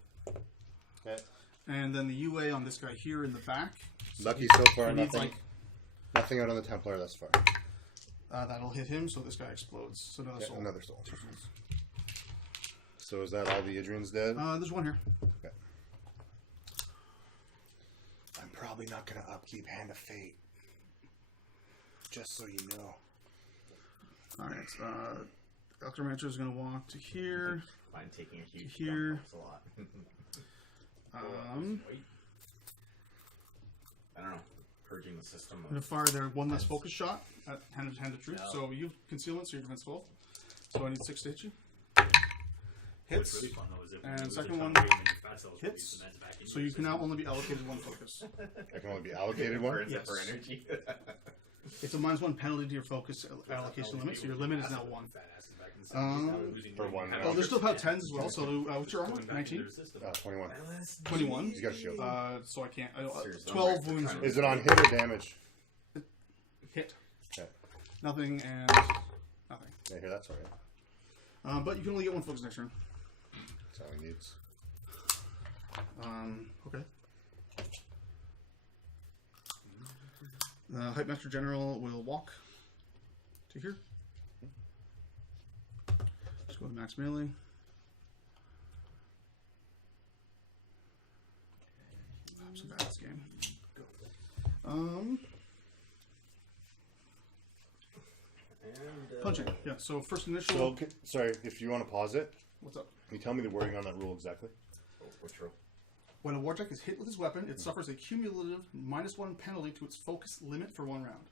Okay. And then the UA on this guy here in the back. Lucky so far, He needs, nothing, like, nothing out on the Templar thus far. that'll hit him, so this guy explodes. So another Okay, soul. another soul. So is that all the Idrians dead? There's one here. Okay. I'm probably not going to upkeep Hand of Fate. Just so you know. Alright, Electromancer is going to walk to here. Mine taking a huge Here. dump helps a lot. I don't know. Purging the system. I'm going to fire their one less focus shot at Hand of Truth. Yeah. So you have concealment, so your defense 12. So I need 6 to hit you. What's Hits. really fun though is if And we lose second a one ton of game and your fat cells hits. release the meds back into So your you can now system. only be allocated 1 focus. I can only be allocated one? Burns up Yes. for energy. It's a -1 penalty to your focus allocation limit, so your limit is now 1. Fat asses back in the system. Now we're losing for weight. one. Oh, there's still about 10s as well, so what's your armor? Going back into 19? their system. 21. 21? He's got a shield. So I can't. Seriously, 12 I'm wounds. trying to- Is it on hit or damage? Hit. Okay. Nothing and nothing. Yeah, here, that's alright. But you can only get 1 focus next turn. That's all he needs. Okay. The Hypemaster General will walk to here. Just go to max melee. I'm so bad at this game. And, Punching. Yeah, so first initial. So, sorry, if you want to pause it, What's up? can you tell me the wording on that rule exactly? which roll? When a warjack is hit with his weapon, it suffers a cumulative -1 penalty to its focus limit for 1 round.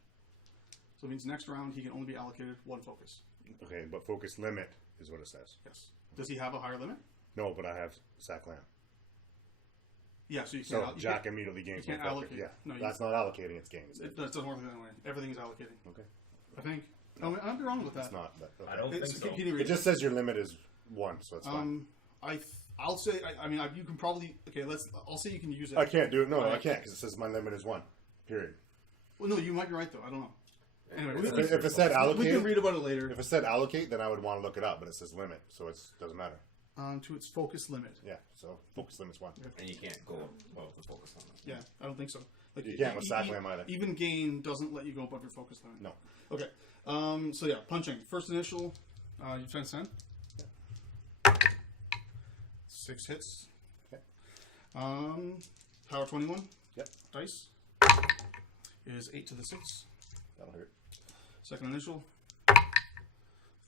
So it means next round he can only be allocated 1 focus. Okay, but focus limit is what it says. Yes. Does he have a higher limit? No, but I have sack lamp. Yeah, so you So can't. Jack immediately gains can't one focus. allocate. Yeah, No, you- that's not allocating; it's gains. It doesn't work that way. Everything's allocating. Okay, I think. Oh, I'd be wrong with that. it's not. But, okay. I don't think so. Can you read It just says your limit is 1, so it's fine. I'll say. You can probably. Okay, I'll say you can use it. I can't do it. No, I Right. can't because it says my limit is 1. Period. Well, no, you might be right though. I don't know. Anyway, If it said allocate, we can read about it later. if it said allocate, then I would want to look it up. But it says limit, so it doesn't matter. To its focus limit. Yeah, so focus limit's 1. And you can't go above the focus limit. Yeah, I don't think so. Like You can't with sack lamb either. Even gain doesn't let you go above your focus limit. No. Okay. So yeah, punching. First initial, you times 10. 6 hits. Okay. Power 21. Yep, Dice is 8 to the 6. that'll hurt. Second initial,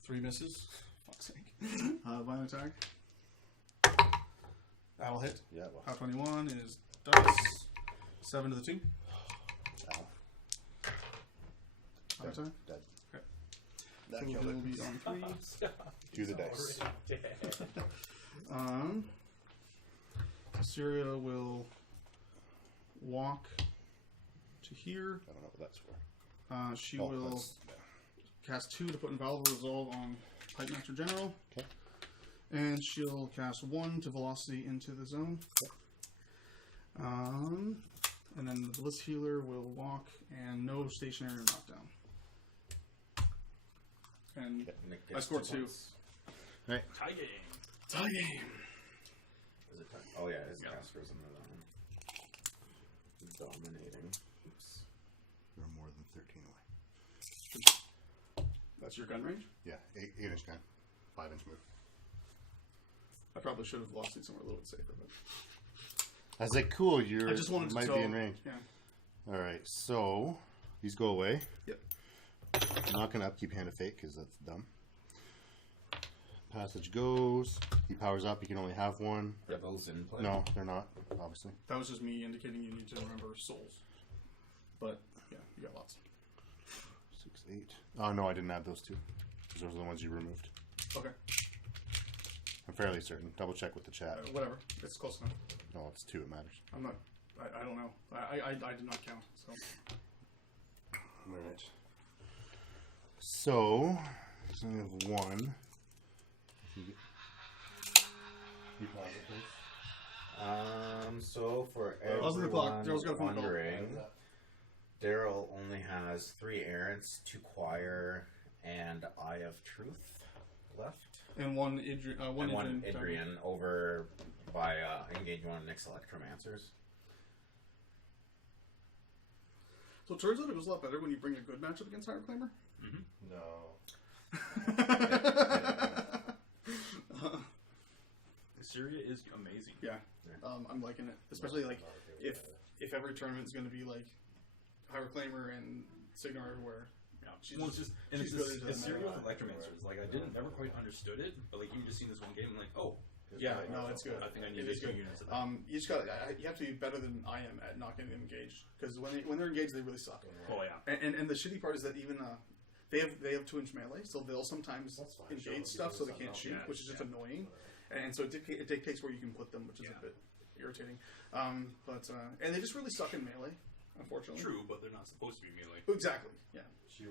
3 misses. Fuck's sake. Violent attack. That'll hit. Yeah, well, Power 21 is dice. 7 to the 2. ow. Violent attack. Dead. Okay. That So killed will it. be on 3. Do the dice. Issyria will walk to here. I don't know what that's for. She Oh, will that's- cast 2 to put Invaluable Resolve on Hypemaster General. Okay. And she'll cast 1 to Velocity into the zone. Okay. And then the Lyss Healer will walk and no stationary or knockdown. And Nick I gets scored 2 2. points. Tie game. Tie game. Is it oh yeah, his Yeah. cast goes into that one. Dominating. Oops. You're more than 13 away. That's your gun range? Yeah, 8-inch gun, 5-inch move. I probably should have lost it somewhere a little bit safer, but I was like, cool, you I just wanted to might tell, be in range. Yeah. All right, so these go away. Yep. I'm not going to upkeep Hand of Fate because that's dumb. Passage goes. He powers up. You can only have 1. Are those in play? No, they're not, obviously. That was just me indicating you need to remember souls. But yeah, you got lots. 6, 8. Oh, no, I didn't add those 2. Because those are the ones you removed. Okay. I'm fairly certain. Double check with the chat. Whatever. It's close enough. No, it's 2. It matters. I'm not. I don't know. I did not count. So All right. So we have 1. You pause it, please. So for Pause the clock. Darrell's got a everyone phone call. wondering, Darrell only has 3 errants, 2 choir, and Eye of Truth left. and one Idrian. And one Idrian over by engaging one of Nyss Electromancers. So it turns out it was a lot better when you bring a good matchup against Higher Claimer. No. Issyria is amazing. Yeah, I'm liking it, especially like if every tournament is going to be like Higher Claimer and Signar everywhere. Yeah. She's Well, just- it's just and she's it's really this doing Issyria that. with Electromancers. Like I never quite understood it, but like you just seen this one game, I'm like, oh, Yeah, no, it's good. I think I need It these is 2 good. units of that. You just got you have to be better than I am at not getting them engaged because when they're engaged they really suck. Oh yeah. And the shitty part is that even they have 2-inch melee, so they'll sometimes engage stuff so they can't shoot, Yeah, which is just yeah. annoying. And so it dictates where you can put them, which is a bit irritating. And they just really suck in melee, unfortunately. True, but they're not supposed to be melee. Exactly. Yeah.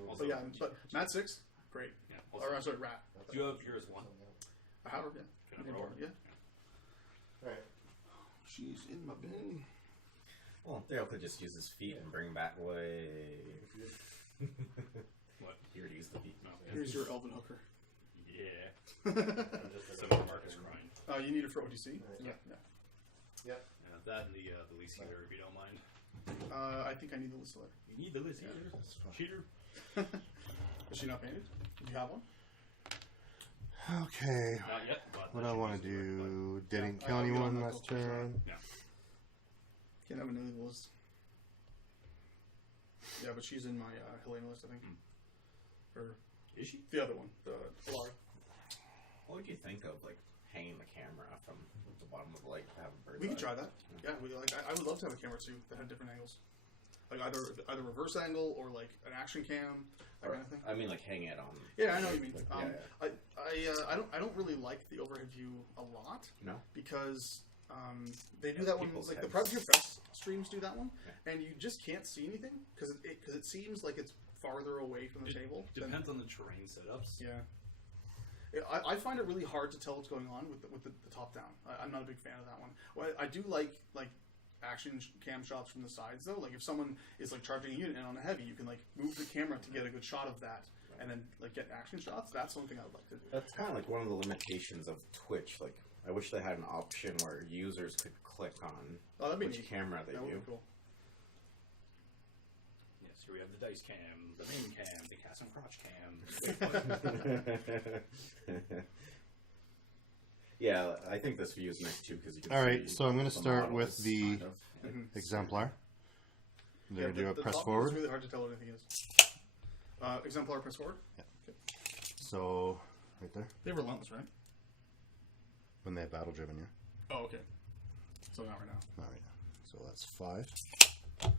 Also, But yeah, but Mat 6, great. yeah. Or Also, I'm sorry, Rat. do you have yours 1? I have her. Yeah. Can I Yeah. roll? Yeah. Alright. She's in my bin. Well, Darrell could just use his feet and bring back away. What? He already used the feet. No. Here's your Elven Hooker. Yeah. Some Marcus grind. You need it for OTC? Yeah. Yeah, that and the Lyss Healer, if you don't mind. I think I need the Lyss Healer. You need the Lyss Healer. Cheater. Is she not painted? Do you have one? Okay. Not yet. But What I want to do? Didn't kill anyone last turn. Yeah. Can't have an illegal list. Yeah, but she's in my Helena list, I think. Or Is she? the other one, the Alara. What would you think of like hanging the camera from the bottom of the lake to have a bird? We could try that. Yeah, I would love to have a camera too that had different angles. like either reverse angle or like an action cam, that kind of thing. I mean, like hang it on. Yeah, I know what you mean. Like, I don't really like the overhead view a lot. No. Because they do that one, people's like the heads. Private Fest streams do that one, and you just can't see anything because it seems like it's farther away from the table. Depends on the terrain setups. Yeah. I find it really hard to tell what's going on with the top down. I'm not a big fan of that one. Well, I do like action cam shots from the sides though. Like if someone is like charging a unit in on a heavy, you can like move the camera to get a good shot of that, and then like get action shots. That's something I would like to do. That's kind of like one of the limitations of Twitch. Like, I wish they had an option where users could click on that'd be which neat. camera they That would view. be cool. Yes, here we have the dice cam, the main cam, the cast and crotch cam. Yeah, I think this view is nice too because you can. All right, see so I'm going to the start with models, the kind of. exemplar. They're Yeah, going to do a the press top forward. It's really hard to tell what anything is. Exemplar press forward. So, right there. They have relentless, right? When they have battle driven, yeah. Oh, okay. So not right now. Not right now. So that's 5.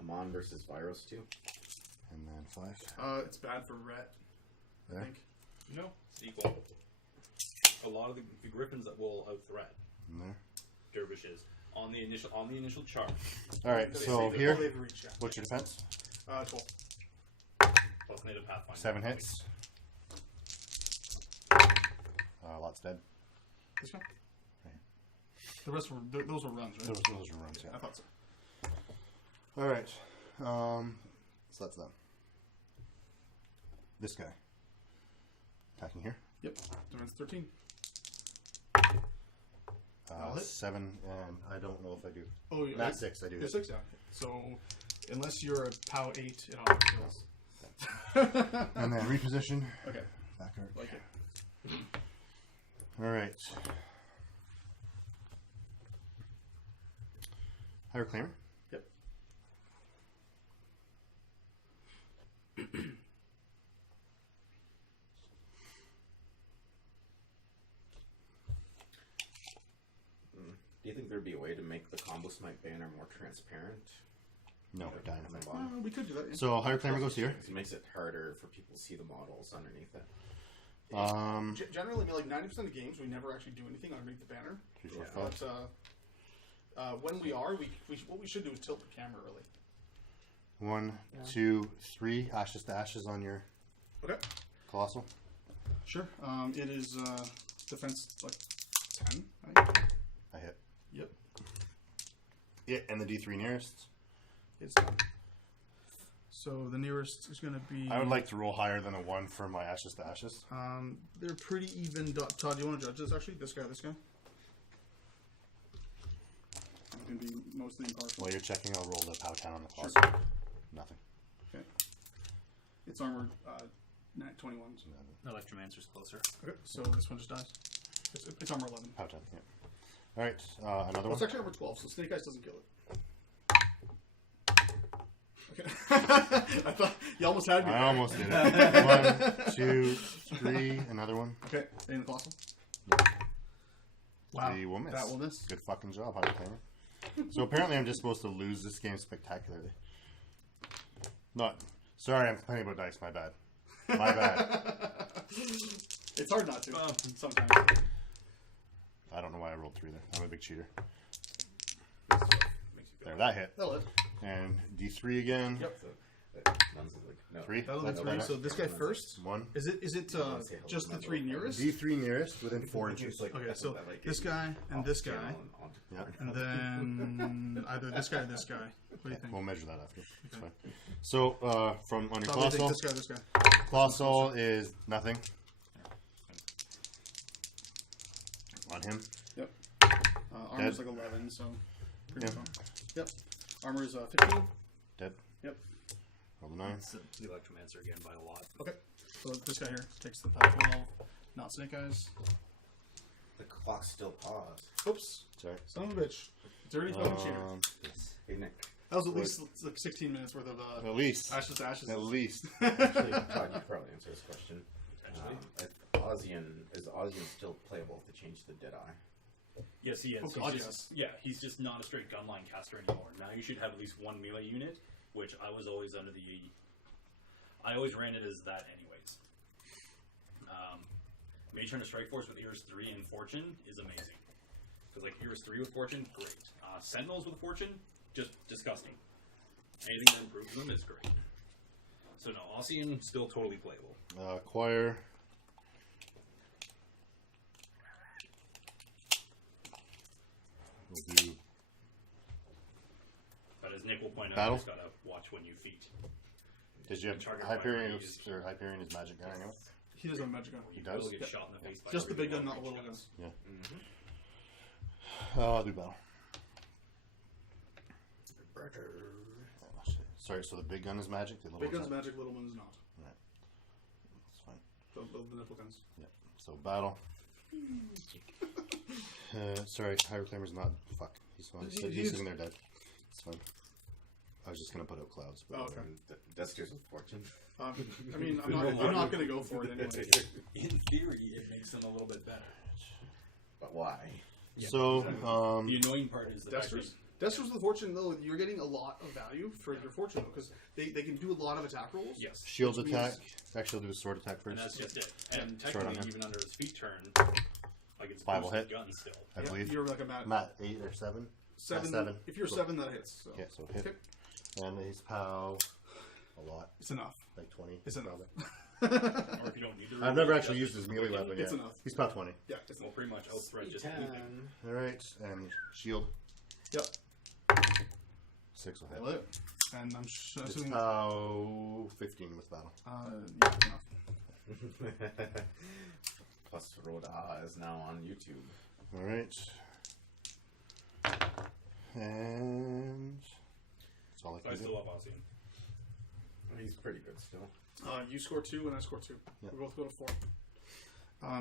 Amon versus Vyros too. And then 5. It's bad for Rhett, I There. think. No, it's equal. A lot of the griffins that will out threat And there. dervishes on the initial chart. All right, They so say here, they've reached, yeah. what's your defense? 12. Plus native pathfinder. 7 hits. Lots dead. This one? The rest were those were runs, right? Those are runs, I yeah. thought so. All right. So that's them. This guy. Attacking here. Yep. Defense 13. I'll hit. 7, and I don't know if I do. Oh, yeah. Not 6, I do. You're 6, yeah. So unless you're a POW 8, it auto kills. And then reposition. Okay. Back arc. Like it. All right. Higher clamor. Yep. Do you think there'd be a way to make the Combo Smite banner more transparent? No, we're dying. On the bottom? We could do that. Yeah. So higher clamor goes here. It makes it harder for people to see the models underneath it. Generally, like 90% of games, we never actually do anything underneath the banner. 3, 4, Yeah. 5. But when we are, what we should do is tilt the camera early. 1, 2, 3. Ashes to ashes on your Okay. colossal. Sure. It is defense like 10. Right? I hit. Yep. Yeah, and the D3 nearest. It's done. So the nearest is going to be. I would like to roll higher than a 1 for my ashes to ashes. They're pretty even. Todd, do you want to judge this? Actually, this guy. I'm going to be mostly impartial. While you're checking, I'll roll the POW 10 on the Sure. colossal. Nothing. Okay. It's armored 21. Electromancer's closer. Okay. So this one just dies. It's armor 11. POW 10, yeah. All right, another Well, it's one. actually armor 12, so Snake Eyes doesn't kill it. Okay. I thought you almost had me. I there. almost did it. 1, 2, 3, another one. Okay. In the colossal. Yep. Wow. The will miss. That will miss. Good fucking job, higher clamor. So apparently I'm just supposed to lose this game spectacularly. Not. Sorry, I'm complaining about dice. My bad. My bad. It's hard not to. Sometimes. I don't know why I rolled 3 there. I'm a big cheater. Makes you There, that hit. That'll live. And D3 again. Yep. So, nuns is like, no. 3. That'll That's live 3. better. So this guy first. 1. Is it just the 3 nearest? D3 nearest within 4 inches. Okay, so this guy and this guy, Yeah. and then either this guy or this guy. What do you think? We'll measure that after. It's fine. So, from on your Probably think colossal, this guy. colossal is nothing. On him. Yep. Armor's like 11, so pretty Yep. much on. Yep. Armor's 15. Dead. Yep. Roll the 9. It's the Electromancer again by a lot. Okay. So this guy here takes the POW 12. Not Snake Eyes. The clock's still paused. Oops. Sorry. Son of a bitch. Dirty fucking cheater. Yes. Hey, Nick. That was at least like 16 minutes worth of At least. ashes to ashes. At least. Actually, Todd, you probably answer this question. Is Ozian still playable if they change the Deadeye? Yes, he is. Oh, He's God, just, yeah, he's just not a straight gunline caster anymore. Now you should have at least one melee unit, which I was always under the... I always ran it as that anyways. Mage Hunter Strike Force with Ears 3 and Fortune is amazing. Because like Ears 3 with Fortune, great. Sentinels with Fortune, just disgusting. Anything that improves them is great. So no, Ossian still totally playable. Choir. We'll do But as Nick will point out, Battle? you just gotta watch when you feet. Did you have Target Hyperion? fire is- Or Hyperion is magic gun anyway? He doesn't have a magic gun. You does? will get Yeah. shot in the face by Just the big gun, every not one little of guns. I'll do battle. Oh, shit. Sorry, so the big gun is magic? The little Big gun's one's not? magic, little one's not. Right. That's fine. The nipple guns. Yeah. So battle. Sorry, High Reclaimer's not. Fuck. He's sitting there dead. It's fine. I was just gonna put out clouds. But Oh, okay. That's just fortune. I mean, I'm not going to go for it anyway. In theory, it makes them a little bit better. But why? So, The annoying part is the fact Desters? Desters with Fortune, though, you're getting a lot of value for your Fortune, though, because they can do a lot of attack rolls. yes, shield Which attack. means- Actually, I'll do a sword attack and first. that's just it. And Sword on technically, him. even under his feet turn, like it's 5 will boosted hit. gun still. I Yeah, believe. you're like a I'm at 8 or 7. seven. 7. If you're 7, that hits. So. Yeah, so hit. Okay. And he's POW a lot. It's enough. Like 20. It's enough. probably. Or if you don't need to, I've never actually used his melee weapon yet. It's enough. He's POW 20. Yeah, it's well, enough. pretty much outthread just moving. Alright, and shield. Yep. 6 will hit. Hello. And I'm It's assuming. POW 15 with battle. Yeah, enough. Plus, Roda is now on YouTube. Alright. And that's all I I can do. still love Ossian. He's pretty good still. You score 2 and I score 2. Yeah. We both go to 4.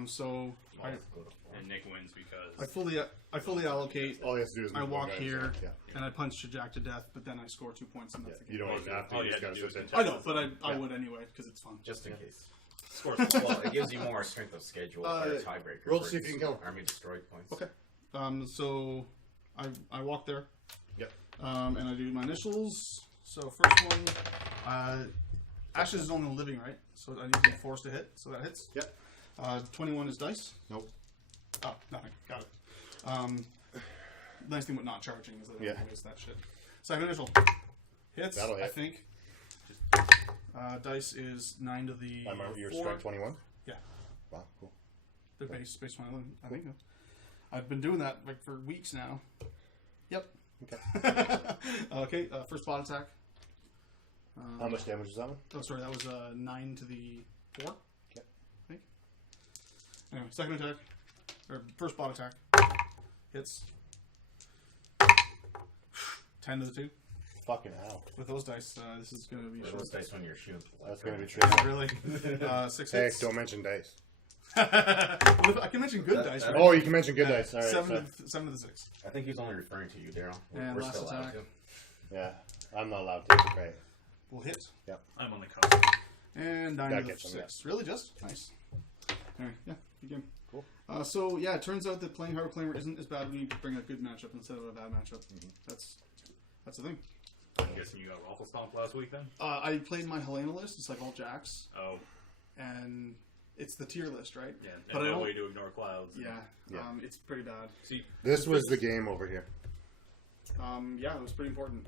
So I And Nick wins because I fully allocate. All he has to do is I move one walk guy here inside. Yeah. and I punch Jack to death, but then I score 2 points and Yeah. that's the You game. don't even have to. All You you just had gotta to do sit is there. I know, but I Yeah. would anyway because it's fun. Just in case. scores. Well, it gives you more strength of schedule for a tiebreaker. roll to see if you can kill him. Army destroyed points. Okay. So I walk there. Yep. And I do my initials. So first one, Ashes is only living, right? So I need to be forced to hit. So that hits. Yep. 21 is dice. Nope. Oh, nothing. Got it. Nice thing with not charging is that I don't Yeah. waste that shit. Second initial hits. That'll hit. I think. Dice is 9 to the Your 4. strike 21? Yeah. Wow, cool. The base one. I think. I've been doing that like for weeks now. Yep. Okay. Okay. First bot attack. How much damage is that one? Oh, sorry. That was 9 to the 4. Okay. I think. Anyway, second attack or first bot attack hits. 10 to the 2. Fucking hell. With those dice, this is going to be For those dice when you're shooting. That's going to be tricky. really 6 Hey, hits. don't mention dice. I can mention good dice. Right? Oh, you can mention good dice. All right. 7 to the 6. I think he's only referring to you, Darrell. And We're last still allowed attack. to. Yeah, I'm not allowed to. Right. Will hit. I'm on the cusp. And 9 That to the gets him, 6. Really, just nice. Anyway, yeah, good game. Cool. So yeah, it turns out that playing Hard Reclaimer isn't as bad when you bring a good matchup instead of a bad matchup. That's the thing. I'm guessing you got Raffle Stomp last week then? I played my Helena list. It's like all jacks, Oh, and it's the tier list, right? yeah. But I no don't- way to ignore clouds. Yeah. Yeah. It's pretty bad. See, This was the game over here, Yeah, it was pretty important.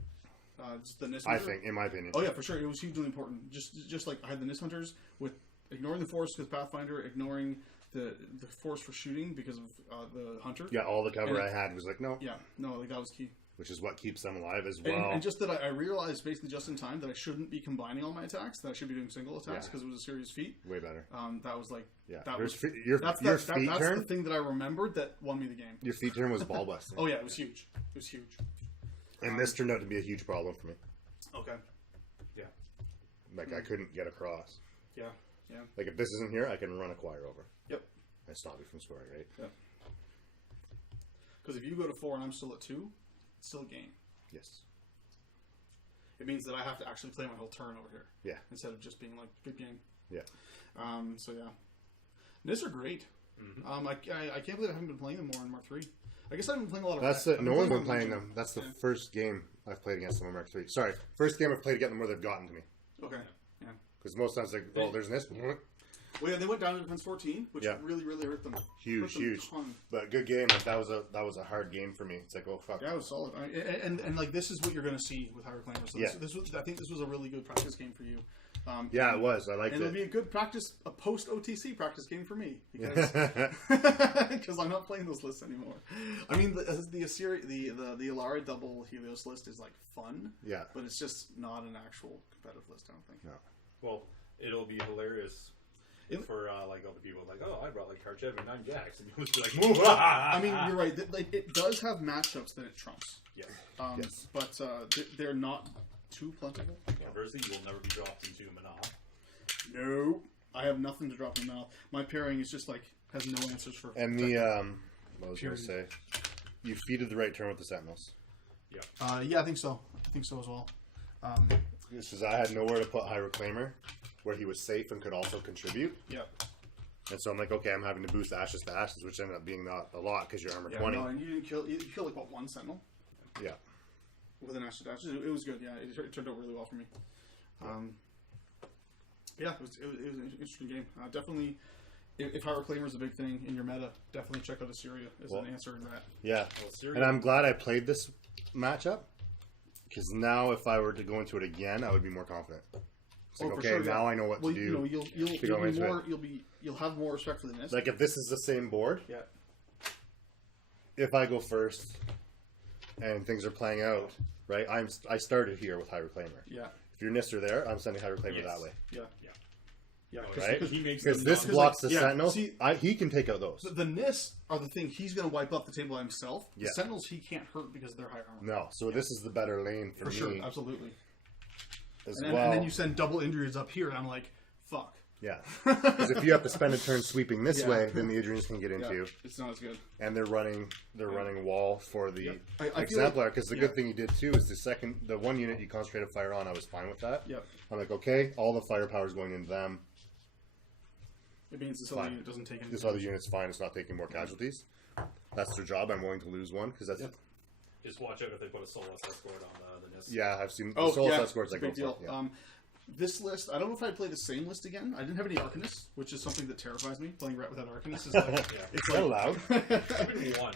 Just the Nyss I Hunter. think, in my opinion. Oh yeah, for sure. It was hugely important. Just like I had the Nyss Hunters with ignoring the force with Pathfinder, ignoring the force for shooting because of the Hunter. Yeah, all the cover And- I had was like, no, Yeah, no, like that was key. which is what keeps them alive as And, well. and just that I realized basically just in time that I shouldn't be combining all my attacks, that I should be doing single attacks Yeah. because it was a serious feat. Way better. That was like, Yeah. that There's was, fe- your that's your that, feet that's turn. the thing that I remembered that won me the game. Your feet turn was ball busting. Oh yeah, it was huge. It was huge. And this turned out to be a huge problem for me. Okay. Yeah. Like, I couldn't get across. Yeah. Yeah. Like, if this isn't here, I can run a choir over. Yep. I stop you from scoring, right? Yep. Because if you go to 4 and I'm still at 2, it's still a game. Yes. It means that I have to actually play my whole turn over here. Yeah. Instead of just being like, good game. Yeah. So yeah. Nyss are great. I can't believe I haven't been playing them more in Mark 3. I guess I've been playing a lot of. That's Rat. it. I've No one's been on playing Legion. them. That's the Yeah. first game I've played against them on MK3. Sorry, first game I've played against them where they've gotten to me. Okay. Yeah. Because most times, like, oh, there's this. Well, yeah, they went down to defense 14, which Yeah. really, really hurt them. Huge, Hurt them a huge. ton. But good game. Like, that was a hard game for me. It's like, oh fuck. Yeah, it was solid. And like this is what you're going to see with Higher Claimers. So Yeah. this was, I think this was a really good practice game for you. Yeah, it was. I liked And it'll be it. a good practice, a post OTC practice game for me because I'm not playing those lists anymore. I mean, the Issyria, the Illaria double Helios list is like fun, Yeah. but it's just not an actual competitive list. I don't think. No. Well, it'll be hilarious for like other people. Like, oh, I brought like Karchev and 9 Jacks, and you'll just be like, I mean, you're right. Like, it does have matchups that it trumps. yeah. Yes. But they're not too plentiful. Conversely, you will never be dropped into Menoth. No, I have nothing to drop in mouth. My pairing is just like has no answers for. And the what was I going to say? You feeded the right turn with the Sentinels. Yeah, I think so. I think so as well. This is I had nowhere to put High Reclaimer, where he was safe and could also contribute. Yep. And so I'm like, okay, I'm having to boost Ashes to Ashes, which ended up being not a lot because you're armor Yeah, 20. no, and you didn't kill. You killed like what, one Sentinel Yeah. with an Ashes Dash. It was good. Yeah, it turned out really well for me. Yeah, it was an interesting game. Definitely, if High Reclaimer is a big thing in your meta, definitely check out Issyria as an answer in that. Yeah. Well, Syria, And I'm glad I played this matchup because now if I were to go into it again, I would be more confident. It's like, for okay, sure, yeah. now I know what Well, to do. you know, you'll to go be into more. it. You'll have more respect for the Nyss. Like if this is the same board, Yeah. if I go first and things are playing out, right? I started here with High Reclaimer. Yeah. If you're Nister there, I'm sending High Reclaimer Yes. that way. Yeah. Yeah. Yeah. Right? Because he makes Because them this not- blocks like, the yeah, Sentinels. see- He can take out those. the Nyss are the thing he's going to wipe up the table by himself. The Yeah. Sentinels he can't hurt because they're high armor. No, so this is the better lane for For me sure, absolutely. as And then, well. and then you send double Idrians up here, and I'm like, fuck. Yeah, because if you have to spend a turn sweeping this Yeah. way, then the Idrians can get into, Yeah, it's not as good. and they're running wall for the Yep. I feel examplar. like- Because the yeah. good thing you did too is the one unit you concentrated fire on. I was fine with that. Yep. I'm like, okay, all the firepower is going into them. It means this other Fine. unit doesn't take any This damage. other unit's fine. It's not taking more casualties. That's their job. I'm willing to lose one because that's Just watch out if they put a Solus escort on the Nyss. yeah. I've seen the Oh, Soul yeah, Escorts. it's I a go big deal. for. Yeah. This list, I don't know if I'd play the same list again. I didn't have any Arcanists, which is something that terrifies me. Playing Rat without Arcanists is like, Yeah. it's Is that allowed? Even one.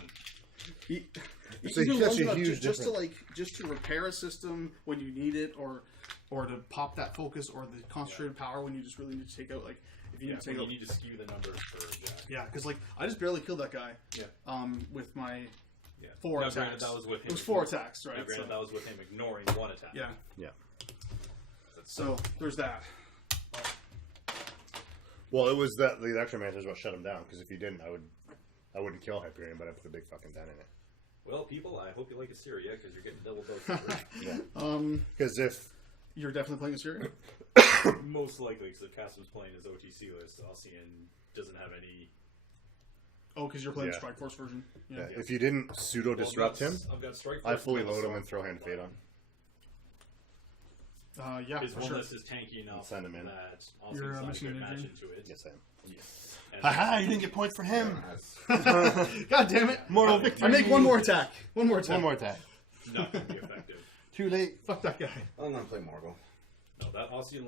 It's a- Even such one's a enough huge just to difference. just to repair a system when you need it, or to pop that focus, or the concentrated power when you just really need to take out, like if you Yeah, need to take when out. you need to skew the numbers for Jack. Yeah, because like I just barely killed that guy. Yeah. With my Yeah. 4 Now, attacks. granted, that was with him. It was 4 attacks, right? Now, granted, So- that was with him ignoring one attack. yeah. Yeah. So there's that. Well, it was that the Electromancers what shut him down. Because if you didn't, I wouldn't kill Hyperion, but I put a big fucking dent in it. Well, people, I hope you like Issyria because you're getting double dose. Yeah. Because if You're definitely playing Issyria? Most likely, because if Cassim's playing his OTC list, Alcyon doesn't have any. Oh, because you're playing the Yeah. Strike Force version. Yeah. yeah, if you didn't pseudo disrupt him, I've got Strike I Force fully and load him Assault. and throw Hand Fade on. Yeah, His for one sure. list is tanky enough Send him in. that You're, Alcyon's not a missing good an match engine? into it. Yes, I am. Yes. And Haha! You didn't get points for him. God damn it! Moral I victory. make one more attack. One more attack. One more attack. not going to be effective. Too late. Fuck that guy. I'm gonna play Morgul. No, that Alcyon